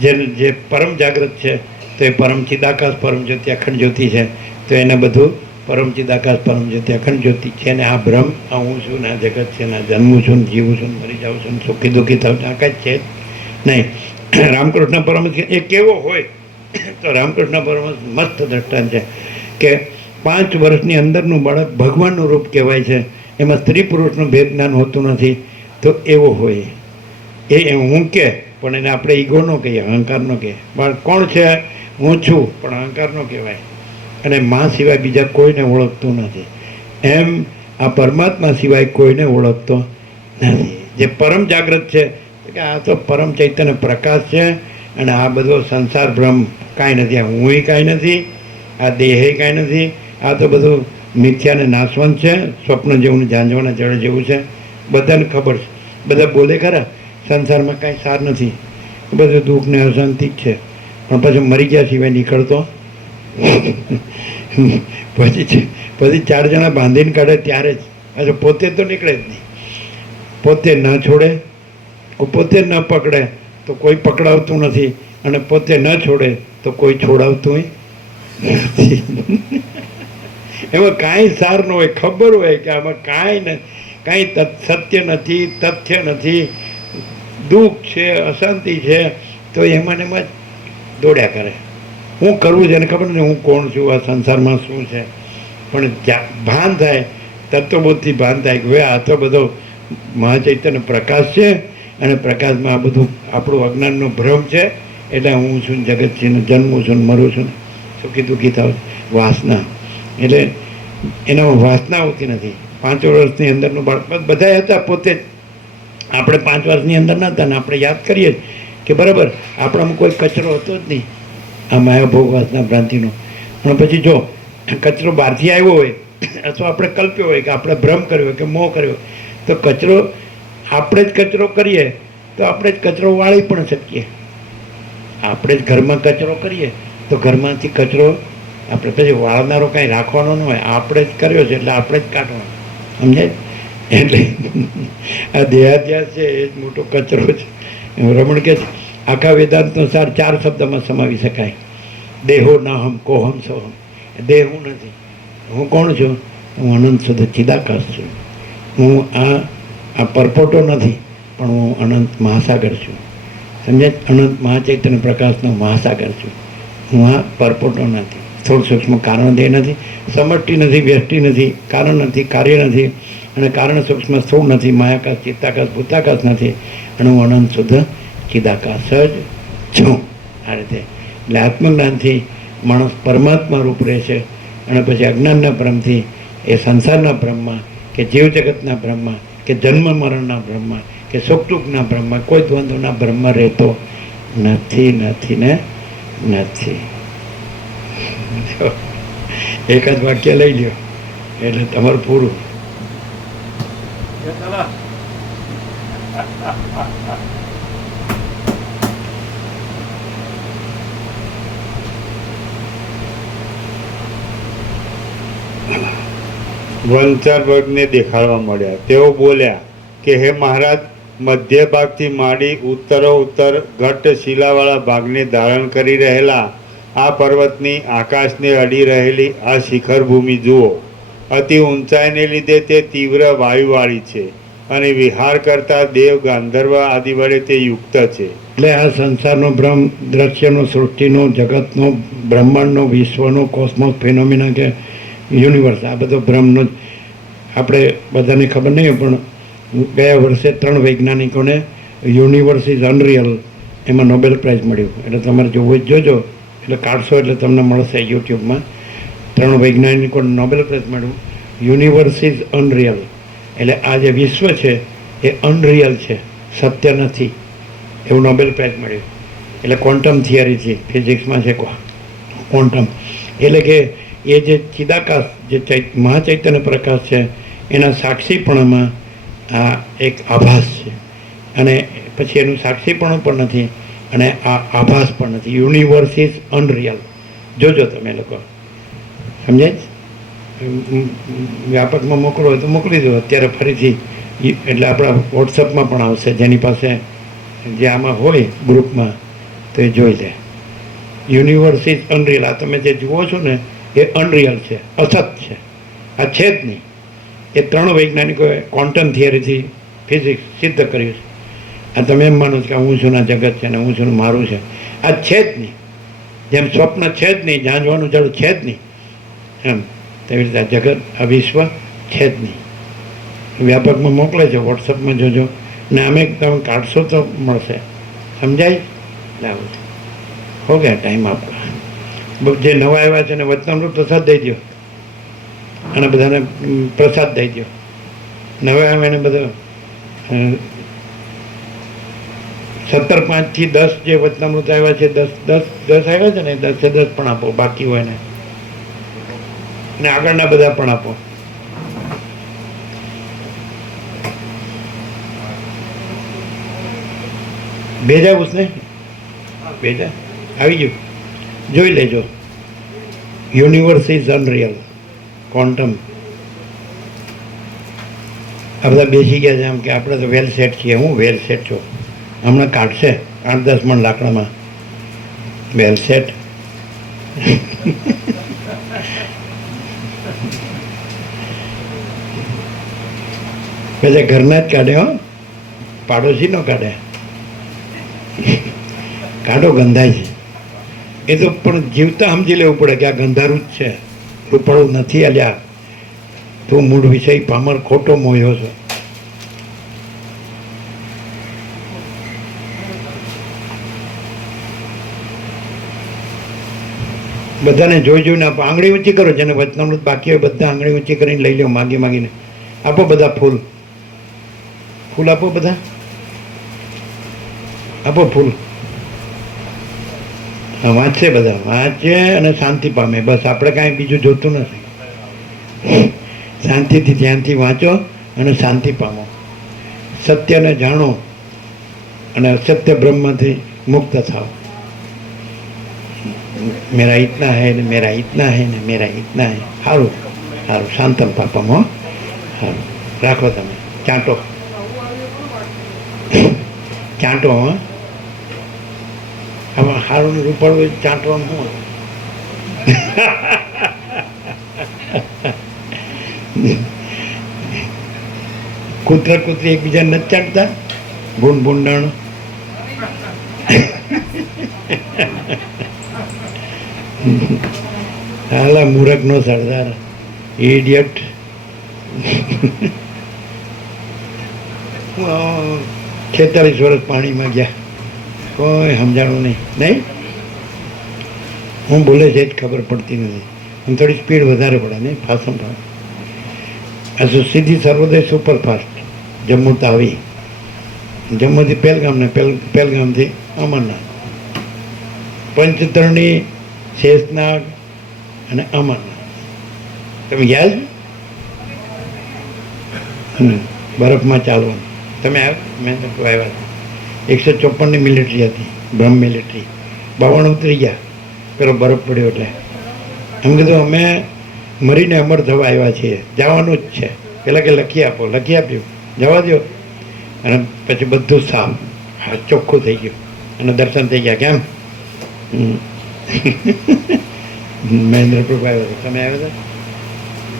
જે પરમ જાગૃત છે તો એ પરમ ચિદાકાશ, પરમ જ્યોતિ, અખંડ જ્યોતિ છે, તો એને બધું પરમ ચિદાકાશ, પરમ જ્યોતિ, અખંડ જ્યોતિ છે ને આ ભ્રમ, આ હું છું ને આ જગત છે ને આ જન્મું છું ને જીવું છું ને મરી જાઉં છું ને સુખી દુઃખી થાઉં છું, આ કાંઈ જ છે નહીં. રામકૃષ્ણ પરમહંસ એ કેવો હોય તો રામકૃષ્ણ પરમહંસ મસ્ત દ્રષ્ટાંત છે કે 5 વર્ષની અંદરનું બાળક ભગવાનનું રૂપ કહેવાય છે, એમાં સ્ત્રી પુરુષનું ભેદ જ્ઞાન હોતું નથી, તો એવો હોય એ હું કે, પણ એને આપણે ઈગો ન કહીએ, અહંકાર ન કહીએ. બાળક કોણ છે? હું છું, પણ અહંકાર ન કહેવાય. અને મા સિવાય બીજા કોઈને ઓળખતું નથી. એમ આ પરમાત્મા સિવાય કોઈને ઓળખતો નથી. જે પરમ જાગૃત છે કે આ તો પરમ ચૈતન્ય પ્રકાશ છે, અને આ બધો સંસાર ભ્રમ કાંઈ નથી, આ હું કાંઈ નથી, આ દેહે કાંઈ નથી, આ તો બધું મિથ્યાને નાશવંત છે, સ્વપ્ન જેવું, ઝાંઝવાના જળ જેવું છે. બધાને ખબર છે, બધા બોલે ખરા સંસારમાં કાંઈ સાર નથી, બધું દુઃખ ને અશાંતિ જ છે, પણ પછી મરી ગયા સિવાય નીકળતો પછી 4 જણા બાંધીને કાઢે ત્યારે જ, અચ્છા પોતે તો નીકળે જ નહીં. પોતે ન છોડે, પોતે ન પકડે તો કોઈ પકડાવતું નથી, અને પોતે ન છોડે તો કોઈ છોડાવતું નથી. એમાં કાંઈ સાર ન હોય, ખબર હોય કે આમાં કાંઈ સત્ય નથી, તથ્ય નથી, દુઃખ છે, અશાંતિ છે, તો એમાં જ દોડ્યા કરે. હું કરવું છે એને ખબર નથી, હું કોણ છું, આ સંસારમાં શું છે, પણ ભાન થાય, તત્વબોધથી ભાન થાય કે ભાઈ આ તો બધો મહાચૈતન્ય પ્રકાશ છે, અને પ્રકાશમાં આ બધું આપણું અજ્ઞાનનો ભ્રમ છે, એટલે હું છું જગત છે ને જન્મું છું ને મરું છું ને સુખી દુઃખી થાવ, વાસના. એટલે એનામાં વાસના હોતી નથી. 5 વર્ષની અંદરનું બાળક બધા હતા પોતે જ, આપણે 5 વર્ષની અંદર નહોતા ને આપણે યાદ કરીએ જ કે બરાબર આપણામાં કોઈ કચરો હતો જ નહીં આ માયાભોગ વાસના ભ્રાંતિનો. પણ પછી જો કચરો બહારથી આવ્યો હોય અથવા આપણે કલ્પ્યો હોય કે આપણે ભ્રમ કર્યો હોય કે મોહ કર્યો, તો કચરો આપણે જ કચરો કરીએ તો આપણે જ કચરો વાળી પણ શકીએ. આપણે જ ઘરમાં કચરો કરીએ તો ઘરમાંથી કચરો આપણે પછી વાળનારો કાંઈ રાખવાનો ન હોય, આપણે જ કર્યો છે એટલે આપણે જ કાઢવાનો, સમજાય? એટલે આ દેહાધ્યાસ છે એ જ મોટો કચરો છે. રમણ કે આખા વેદાંતનો સાર 4 શબ્દમાં સમાવી શકાય. દેહો ના હમ કોહમ સોહમ. દેહ હું નથી. હું કોણ છું? હું અનંત શુદ્ધ ચિદાકાશ છું. હું આ પરપોટો નથી, પણ હું અનંત મહાસાગર છું. સમજાય? અનંત મહાચૈતન્ય પ્રકાશનો મહાસાગર છું. હું આ પરપોટો નથી, સ્થૂળ સૂક્ષ્મ કારણ દેહ નથી, સમષ્ટિ નથી, વ્યષ્ટિ નથી, કારણ નથી, કાર્ય નથી, અને કારણ સૂક્ષ્મ સ્થૂળ નથી, માયાકાશ, ચિત્તાકાશ, ભૂતાકાશ નથી, અને હું અનંત શુદ્ધ ચિદાકાશ જ છું. આ રીતે એટલે આત્મજ્ઞાનથી માણસ પરમાત્મા રૂપ રહે છે, અને પછી અજ્ઞાનના ભ્રમથી એ સંસારના ભ્રમમાં કે જીવ જગતના ભ્રમમાં કે જન્મ મરણના ભ્રમમાં કે સુખ દુઃખના ભ્રમમાં કોઈ દ્વંદ્વના ભ્રમમાં રહેતો નથી નથી ને નથી. એકાદ વાક્ય લઈ લ્યો એટલે તમારું પૂરું. વંચાર વર્ગને દેખાડવા મળ્યા. તેઓ બોલ્યા કે હે મહારાજ, મધ્ય ભાગથી માંડી ઉત્તરોત્તર ઘટ્ટ શિલાવાળા ભાગને ધારણ કરી રહેલા આ પર્વતની આકાશને અડી રહેલી આ શિખર ભૂમિ જુઓ. અતિ ઊંચાઈને લીધે તે તીવ્ર વાયુવાળી છે, અને વિહાર કરતા દેવ ગાંધર્વ આદિ વડે તે યુક્ત છે. એટલે આ સંસારનો ભ્રમ, દ્રશ્યનો, સૃષ્ટિનો, જગતનો, બ્રહ્માંડનો, વિશ્વનો, કોસ્મોસ ફિનોમિના કે યુનિવર્સ, આ બધો ભ્રમનો જ આપણે બધાને ખબર નહીં, પણ ગયા વર્ષે 3 વૈજ્ઞાનિકોને યુનિવર્સ ઇઝ અનરિયલ એમાં નોબેલ પ્રાઇઝ મળ્યું. એટલે તમારે જોવું જ જોજો, એટલે કાઢશો એટલે તમને મળશે યુટ્યુબમાં. 3 વૈજ્ઞાનિકોને નોબેલ પ્રાઇઝ મળ્યું. યુનિવર્સ ઇઝ અનરિયલ, એટલે આ જે વિશ્વ છે એ અનરિયલ છે, સત્ય નથી, એવું નોબેલ પ્રાઇઝ મળ્યું. એટલે ક્વોન્ટમ થિયરીથી, ફિઝિક્સમાં છે ક્વોન્ટમ, એટલે કે એ જે ચિદાકાશ, જે મહાચૈતન્ય પ્રકાશ છે એના સાક્ષીપણામાં આ એક આભાસ છે, અને પછી એનું સાક્ષીપણું પણ નથી, અને આ આભાસ પણ નથી. Universe is unreal. જોજો તમે લોકો, સમજાય છે? વ્યાપકમાં મોકલો હોય તો મોકલી દો અત્યારે ફરીથી. એટલે આપણા વોટ્સઅપમાં પણ આવશે, જેની પાસે જે આમાં હોય ગ્રુપમાં તો એ જોઈ લે. Universe is unreal. આ તમે જે જુઓ છો ને એ અનરિયલ છે, અસત છે, આ છે જ નહીં. એ 3 વૈજ્ઞાનિકોએ ક્વોન્ટમ થિયરીથી ફિઝિક્સ સિદ્ધ કર્યું છે. આ તમે એમ માનો છો કે હું છું ના જગત છે ને હું છું મારું છે, આ છે જ નહીં. જેમ સ્વપ્ન છે જ નહીં, જાંજવાનું જળ છે જ નહીં, એમ તેવી રીતે આ જગત, આ વિશ્વ છે જ નહીં. વ્યાપકમાં મોકલે છે, વોટ્સઅપમાં જોજો ને અમે તમે કાઢશો તો મળશે. સમજાય? એટલે આવું છે. હો ગયા ટાઈમ આપવા. જે નવા આવ્યા છે ને વચનામૃત પ્રસાદ દઈ દો, અને બધાને પ્રસાદ દઈ દો. નવા આવ્યા એને બધા 17 5 થી 10 જે વચનામૃત આવ્યા છે, 10 આવ્યા છે ને, 10 પણ આપો, બાકી હોય ને. અને આગળના બધા પણ આપો. ભેજા ઉસને ભેજા આવી ગયું, જોઈ લેજો. Universe is unreal, quantum. આ બધા બેસી ગયા છે આમ કે આપણે તો વેલ સેટ છીએ. હું વેલ સેટ છું, હમણાં કાઢશે 8-10 મણ લાકડામાં વેલ સેટ. બધા ઘરના જ કાઢે, હો, પાડોશી નો કાઢે. કાઢો, ગંધાય છે એ તો, પણ જીવતા સમજી લેવું પડે કે આ ગંધારું જ છે, રૂપડું નથી. અલ્યા તું મૂળ વિષય પામર ખોટો મોયો છો. બધાને જોઈ જોઈને આપો. આંગળી ઊંચી કરો, જેને વચનામૃત બાકી હોય બધા આંગળી ઊંચી કરીને લઈ લો, માગી માગીને આપો. બધા ફૂલ આપો, બધા આપો ફૂલ. હા, વાંચશે, બધા વાંચે અને શાંતિ પામે. બસ આપણે કાંઈ બીજું જોતું નથી. શાંતિથી ધ્યાનથી વાંચો અને શાંતિ પામો. સત્યને જાણો અને અસત્ય બ્રહ્મથી મુક્ત થાઓ. મેરા ઇતના હૈ ને મેરા ઇતના હૈ ને મેરા ઇતના હૈ. સારું સારું, શાંતમ પાપમ. હો, સારું રાખો. તમે ચાંટો ચાંટો. હા, આમાં સારું રૂપાળું ચાંટવાનું શું? કૂતરા કૂતરી એકબીજા નથી ચાટતા? ભૂંડ ભૂંડાણ. હાલા મૂરખ નો સરદાર, ઇડિયટ. 46 વર્ષ પાણીમાં ગયા, કોઈ સમજાણું નહીં. હું બોલે છે જ ખબર પડતી નથી. હું થોડી સ્પીડ વધારે પડે નહીં, ફાસમ ફાસ. આ સીધી સર્વોદય સુપરફાસ્ટ જમ્મુ તાવી, જમ્મુથી પહેલગામ ને પહેલગામથી અમરનાથ, પંચતરણી, શેષનાગ અને અમરનાથ. તમે યાદ? બરફમાં ચાલવાનું. તમે મેં તો આવ્યા. 154ની મિલિટરી હતી, બ્રહ્મ મિલિટરી. 52 ઉતરી ગયા, પેલો બરફ પડ્યો એટલે. એમ કીધું અમે મરીને અમર થવા આવ્યા છીએ, જવાનું જ છે. પેલા કે લખી આપો, લખી આપ્યું, જવા દો. અને પછી બધું સાફ, હા, ચોખ્ખું થઈ ગયું અને દર્શન થઈ ગયા. કેમ? મહેન્દ્ર પ્રભુ આવ્યો હતો. તમે આવ્યા હતા?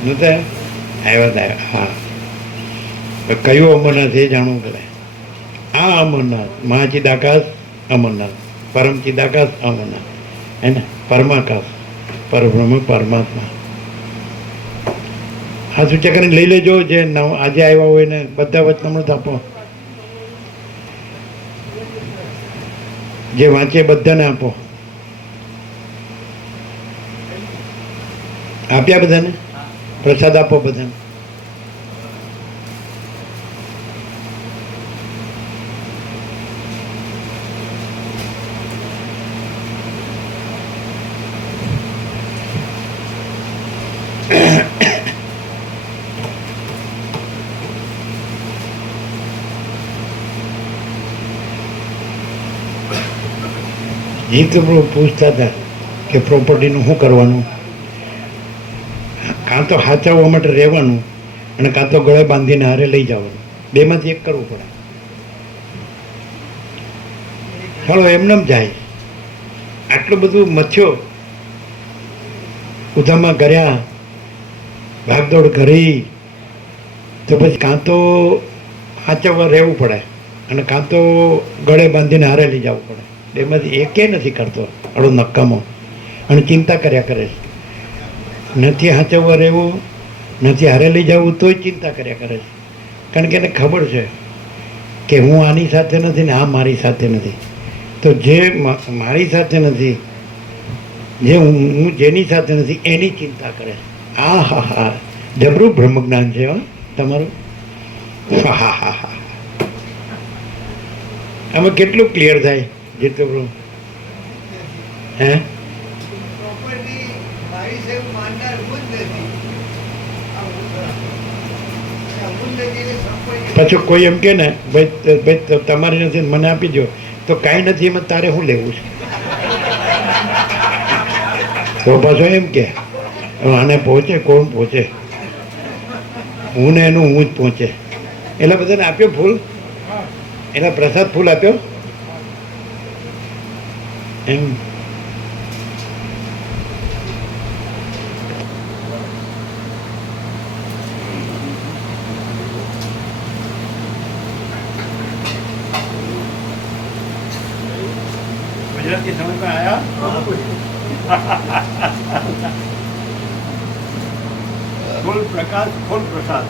નહોતા? આવ્યા હતા. હા, કયું અમરનાથ એ જાણવું પડે. આ અમરનાથ, મહાચિદાકાશ અમરનાથ, પરમ ચિદાકાશ અમરનાથ, હે ને? પરમાકાશ, પરબ્રહ્મ, પરમાત્મા. હા, સૂચક કરીને લઈ લેજો. જે આજે આવ્યા હોય ને બધા વચનામૃત આપો. જે વાંચે બધાને આપો. આપ્યા બધાને? પ્રસાદ આપો બધાને. જીતપ્રભુ પૂછતા હતા કે પ્રોપર્ટીનું શું કરવાનું, કાં તો સાચવવા માટે રહેવાનું અને કાં તો ગળે બાંધીને હારે લઈ જવાનું, બેમાંથી એક કરવું પડે. ચાલો એમને જ જાય, આટલું બધું મથ્યો, ઉધામાં કર્યા, ભાગદોડ કરી, તો પછી કાં તો સાચવવા રહેવું પડે અને કાં તો ગળે બાંધીને હારે લઈ જવું પડે. બેમાંથી એકે નથી કરતો, અડો નક્કામો, અને ચિંતા કર્યા કરે છે. નથી સાચવવા રહેવું, નથી હારે લઈ જવું, તોય ચિંતા કર્યા કરે છે. કારણ કે એને ખબર છે કે હું આની સાથે નથી ને આ મારી સાથે નથી. તો જે મારી સાથે નથી, જે હું જેની સાથે નથી એની ચિંતા કરે. આ હા હા, જબરું બ્રહ્મજ્ઞાન છે હો તમારું. હા હા હા હા, આમાં કેટલું ક્લિયર થાય જીતપ્રભુ? હે પાછું કોઈ એમ કે ને ભાઈ તમારી નથી મને આપી દો, તો કાંઈ નથી એમાં તારે શું લેવું છે? તો પાછો એમ કે આને પહોંચે, કોણ પહોંચે? હું ને એનું હું જ પહોંચે. એટલે બધાને આપ્યો ફૂલ, એના પ્રસાદ ફૂલ આપ્યો એમ. ગુજરાતી સમજમાં આયા? फुल प्रकाश फुल प्रसाद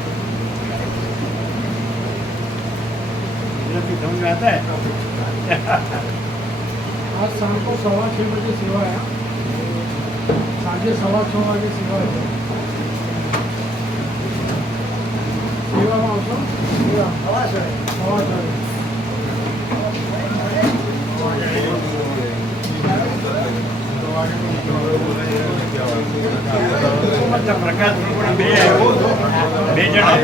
समझ में आता है? आज शाम को 6:15 बजे सेवा है, सांझे 6:15 वागे सेवा है. सेवा में आवशो? પ્રકાશ બે જણા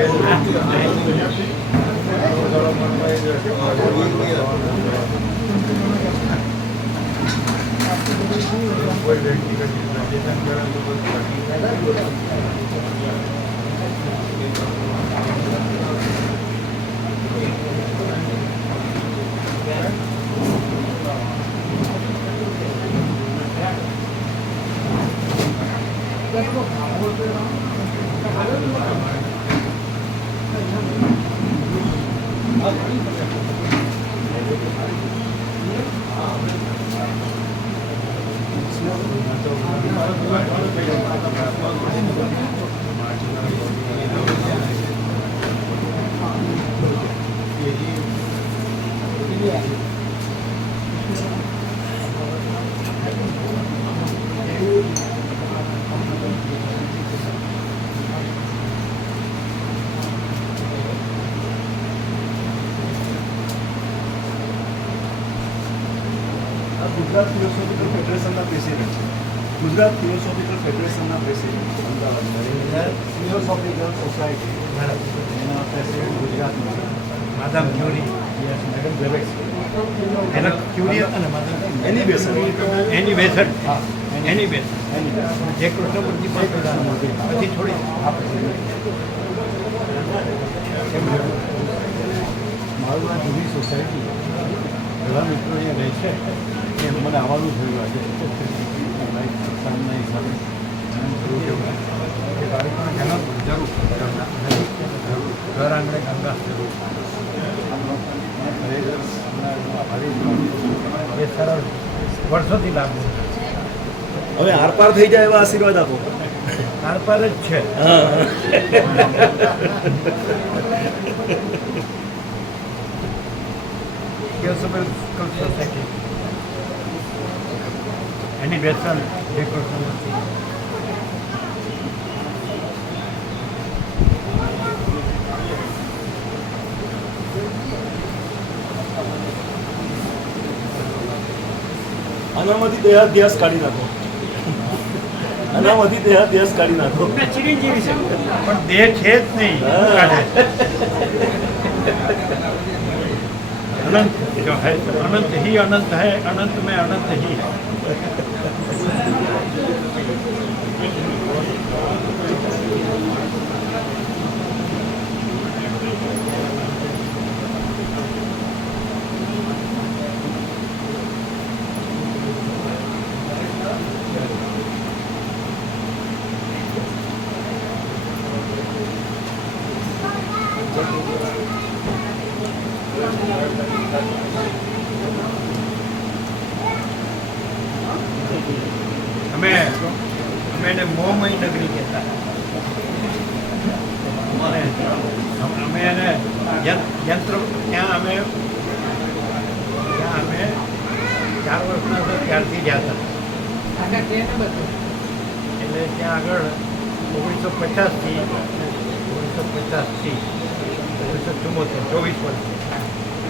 ગુજરાત થિયોસોફિકલ ફેડરેશનના પ્રેસિડેન્ટ છે. ગુજરાત થિયોસોફિકલ ફેડરેશનના પ્રેસિડેન્ટ અમદાવાદ થિયોસોફિકલ સોસાયટી એના પ્રેસિડેન્ટ ગુજરાતમાં માધવ ક્યુરી, મેડમ ઝેબેક્સ એના ક્યુરી હતા ને માધવ, એની બેસર એની બેસડ, હા એની બેસડ જે કૃષ્ણમૂર્તિ પાસે પછી છોડી મારું નામ જૂની સોસાયટી, ઘણા મિત્રો અહીંયા રહે છે, એ મને આવવાનું થયું આજે સત્સંગના હિસાબે. ઘર આંગણે ગંગા જરૂર, એ સરળ વર્ષોથી લાગુ હવે આરપાર થઈ જાય એવા આશીર્વાદ આપો. આરપાર જ છે. સોસાયટી એની બેસન જે કૃષ્ણમૂર્તિ આનામાંથી દેહાધ્યાસ કાઢી નાખો, આનામાંથી દેહાધ્યાસ કાઢી નાખો. ચિરંજીવી છે પણ દેહ છે જ નહીં. કાઢે अनंत जो है अनंत ही अनंत है, अनंत में अनंत ही है। અમે એને મોહમય નગરી કહેતા. અને અમે એને યંત્ર ત્યાં અમે 4 વર્ષના હતા ત્યારથી ગયા હતા. એટલે ત્યાં આગળ 1950થી 1974 24 વર્ષ.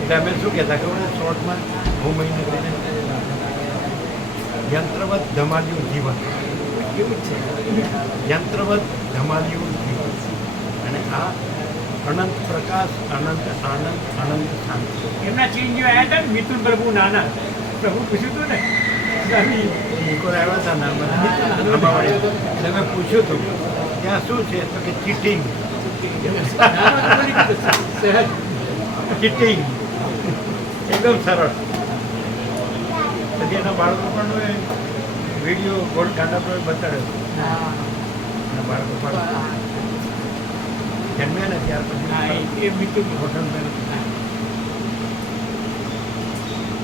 એટલે અમે શું કહેતા કે શોર્ટમાં મોહમય નગરીને યંત્રવત ધમાલ્યું જીવન. કેવું છે? યંત્રવત ધમાલ્યું જીવન. અને આ અનંત પ્રકાશ, અનંત આનંદ, અનંત શાંતિ. એમના ચીનજીઓ આવ્યા હતા ને મિથુન પ્રભુ નાના પ્રભુ પૂછ્યું હતું ને નિકોલ આવ્યા હતા ને અંબાવાડી. એટલે મેં પૂછ્યું હતું ત્યાં શું છે તો કે ચીટિંગ. ચીટિંગ એકદમ સરળ. પછી એના બાળકો પણ વિડીયો ગોલ્ડ કાંડા પર બતાડ્યો. એના બાળકો જન્મ્યા ને ત્યાર પછી એ મિથુન હોટલ મેં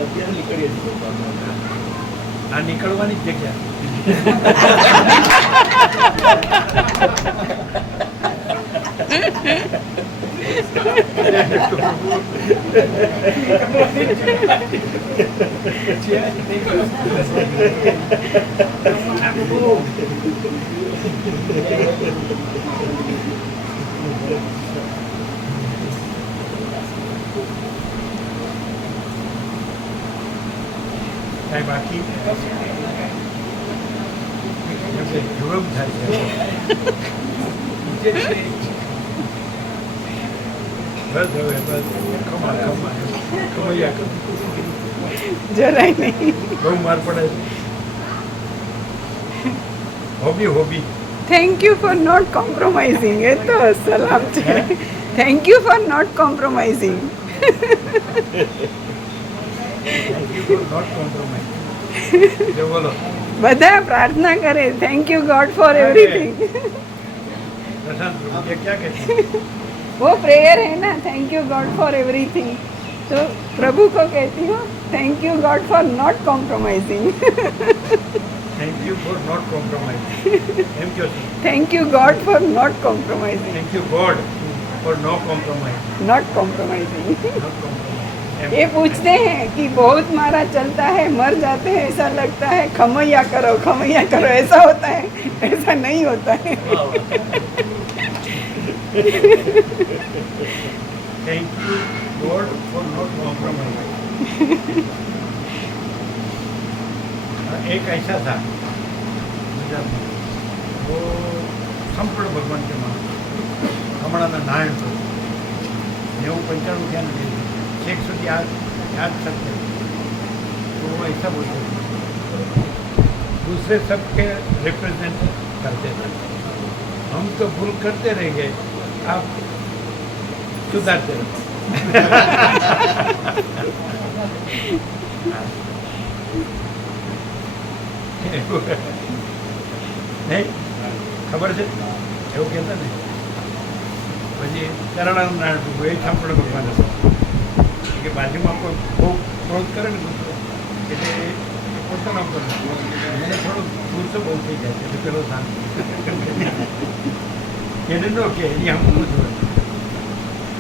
અત્યારે નીકળીએ છીએ. આ નીકળવાની જ જગ્યા. કાંઈ બાકી જુલમ થાય છે. બસ હવે બસ કમૈયા જરાય નહીં. બહુ માર પડે છે. હોબી thank you for not compromising. એ તો સલામ છે. Thank you for not compromising. Not compromise. જો બોલો બધા પ્રાર્થના કરે thank you God for everything. Prashant ये क्या कहते हैं? वो प्रेयर है ना, thank you God for everything. तो प्रभु को कहती हूँ thank you God for not compromising. Thank you for not compromise. Thank you. Thank you God for not compromising. Thank you God for no compromise. Not compromising. Not compromise. ये पूछते हैं कि बहुत मारा चलता है, मर जाते हैं, ऐसा लगता है खमैया करो ऐसा होता है? ऐसा नहीं होता है. Thank you God for not compromise. एक ऐसा था गुजरात में, वो संपूर्ण भगवान के मां हमारा नारायण तो 95 क्या नहीं शेख सुधी याद सकते. तो वो ऐसा बोलते थे दूसरे सबके रिप्रेजेंट करते थे. हम तो भूल करते रहेंगे, आप सुधारते रहो. નહીં ખબર છે એવું કહેતા ને. પછી ચરણાનું નારાયણ પ્રભુ એ સંપૂર્ણ ભગવાન હતા કે બાજુમાં કોઈ બહુ ક્રોધ કરે ને ગુસ્સો એટલે પોતાના ઉપર મને થોડું ગુસ્સો બહુ થઈ જાય છે એટલે પેલો શાંત એને નો કે એની हम कुछ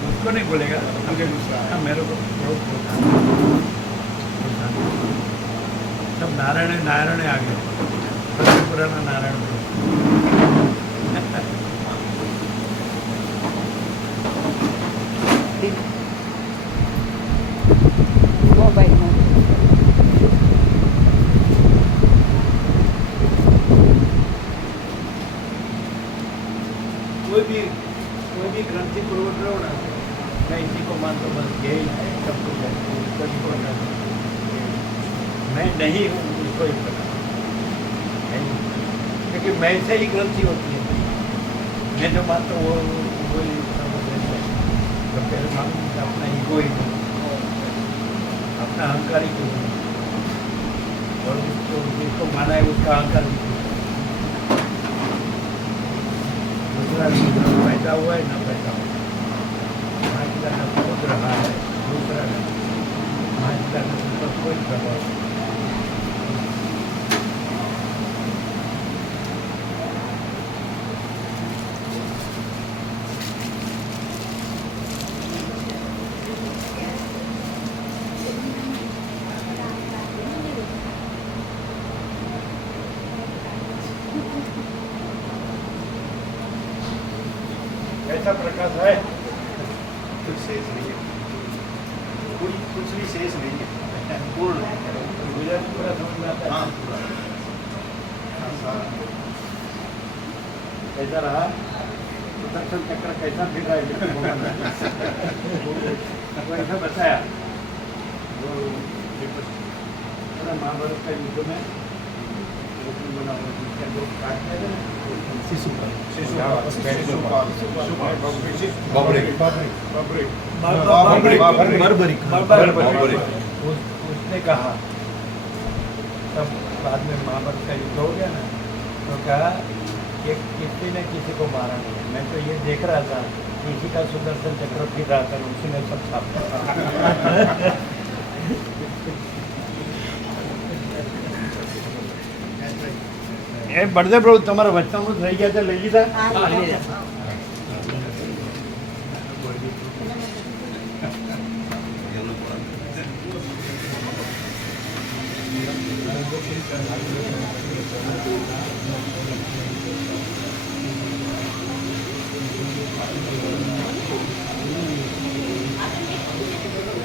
उसको नहीं बोलेगा हमके गुस्सा हाँ मेरे को क्रोध होता है. सब नारायण आ गए पुराना नारायण मोबाइल कोई भी ग्रंथि पूर्वक रहो ना मैं इसी को मानता हूँ बस. यही है, सब कुछ है, उसको नहीं पता कि मैं नहीं हूँ, उसको ही पता है। क्योंकि मैं से ही गलती होती है, मैं जो मानता हूँ वो ही सब रहता है। तो पहले मालूम कि अपना ईगो ही नहीं, अपना अहंकार ही क्यों नहीं, और जिसको माना है उसका अहंकार भी क्यों नहीं। दूसरा पैदा हुआ है ना पैदा हुआ, माइका का खुद रहा है, दूसरा माइका का ऊपर कोई प्रभाव नहीं। ऐसा प्रकाश है, कुछ शेष नहीं है, कुछ भी शेष नहीं है, पूर्ण है। गुजराती पूरा समझ में आता है। हाँ पूरा कैसा रहा सुदर्शन चक्र, कैसा फिर रहा है ऐसा बताया वो पूरा महाभारत का युद्ध में बना हुआ जिसका लोग काटते थे उसने कहा, तब बाद में महाभारत का युद्ध हो गया ना, तो कहा कि किसी ने किसी को मारा नहीं, मैं तो ये देख रहा था किसी का सुदर्शन चक्र फिर रहा था, उसी ने सब छापा। એ બળદેવ પ્રભુ તમારા વચનામૃત રહી ગયા છે, લઈ લીધા? Thank you.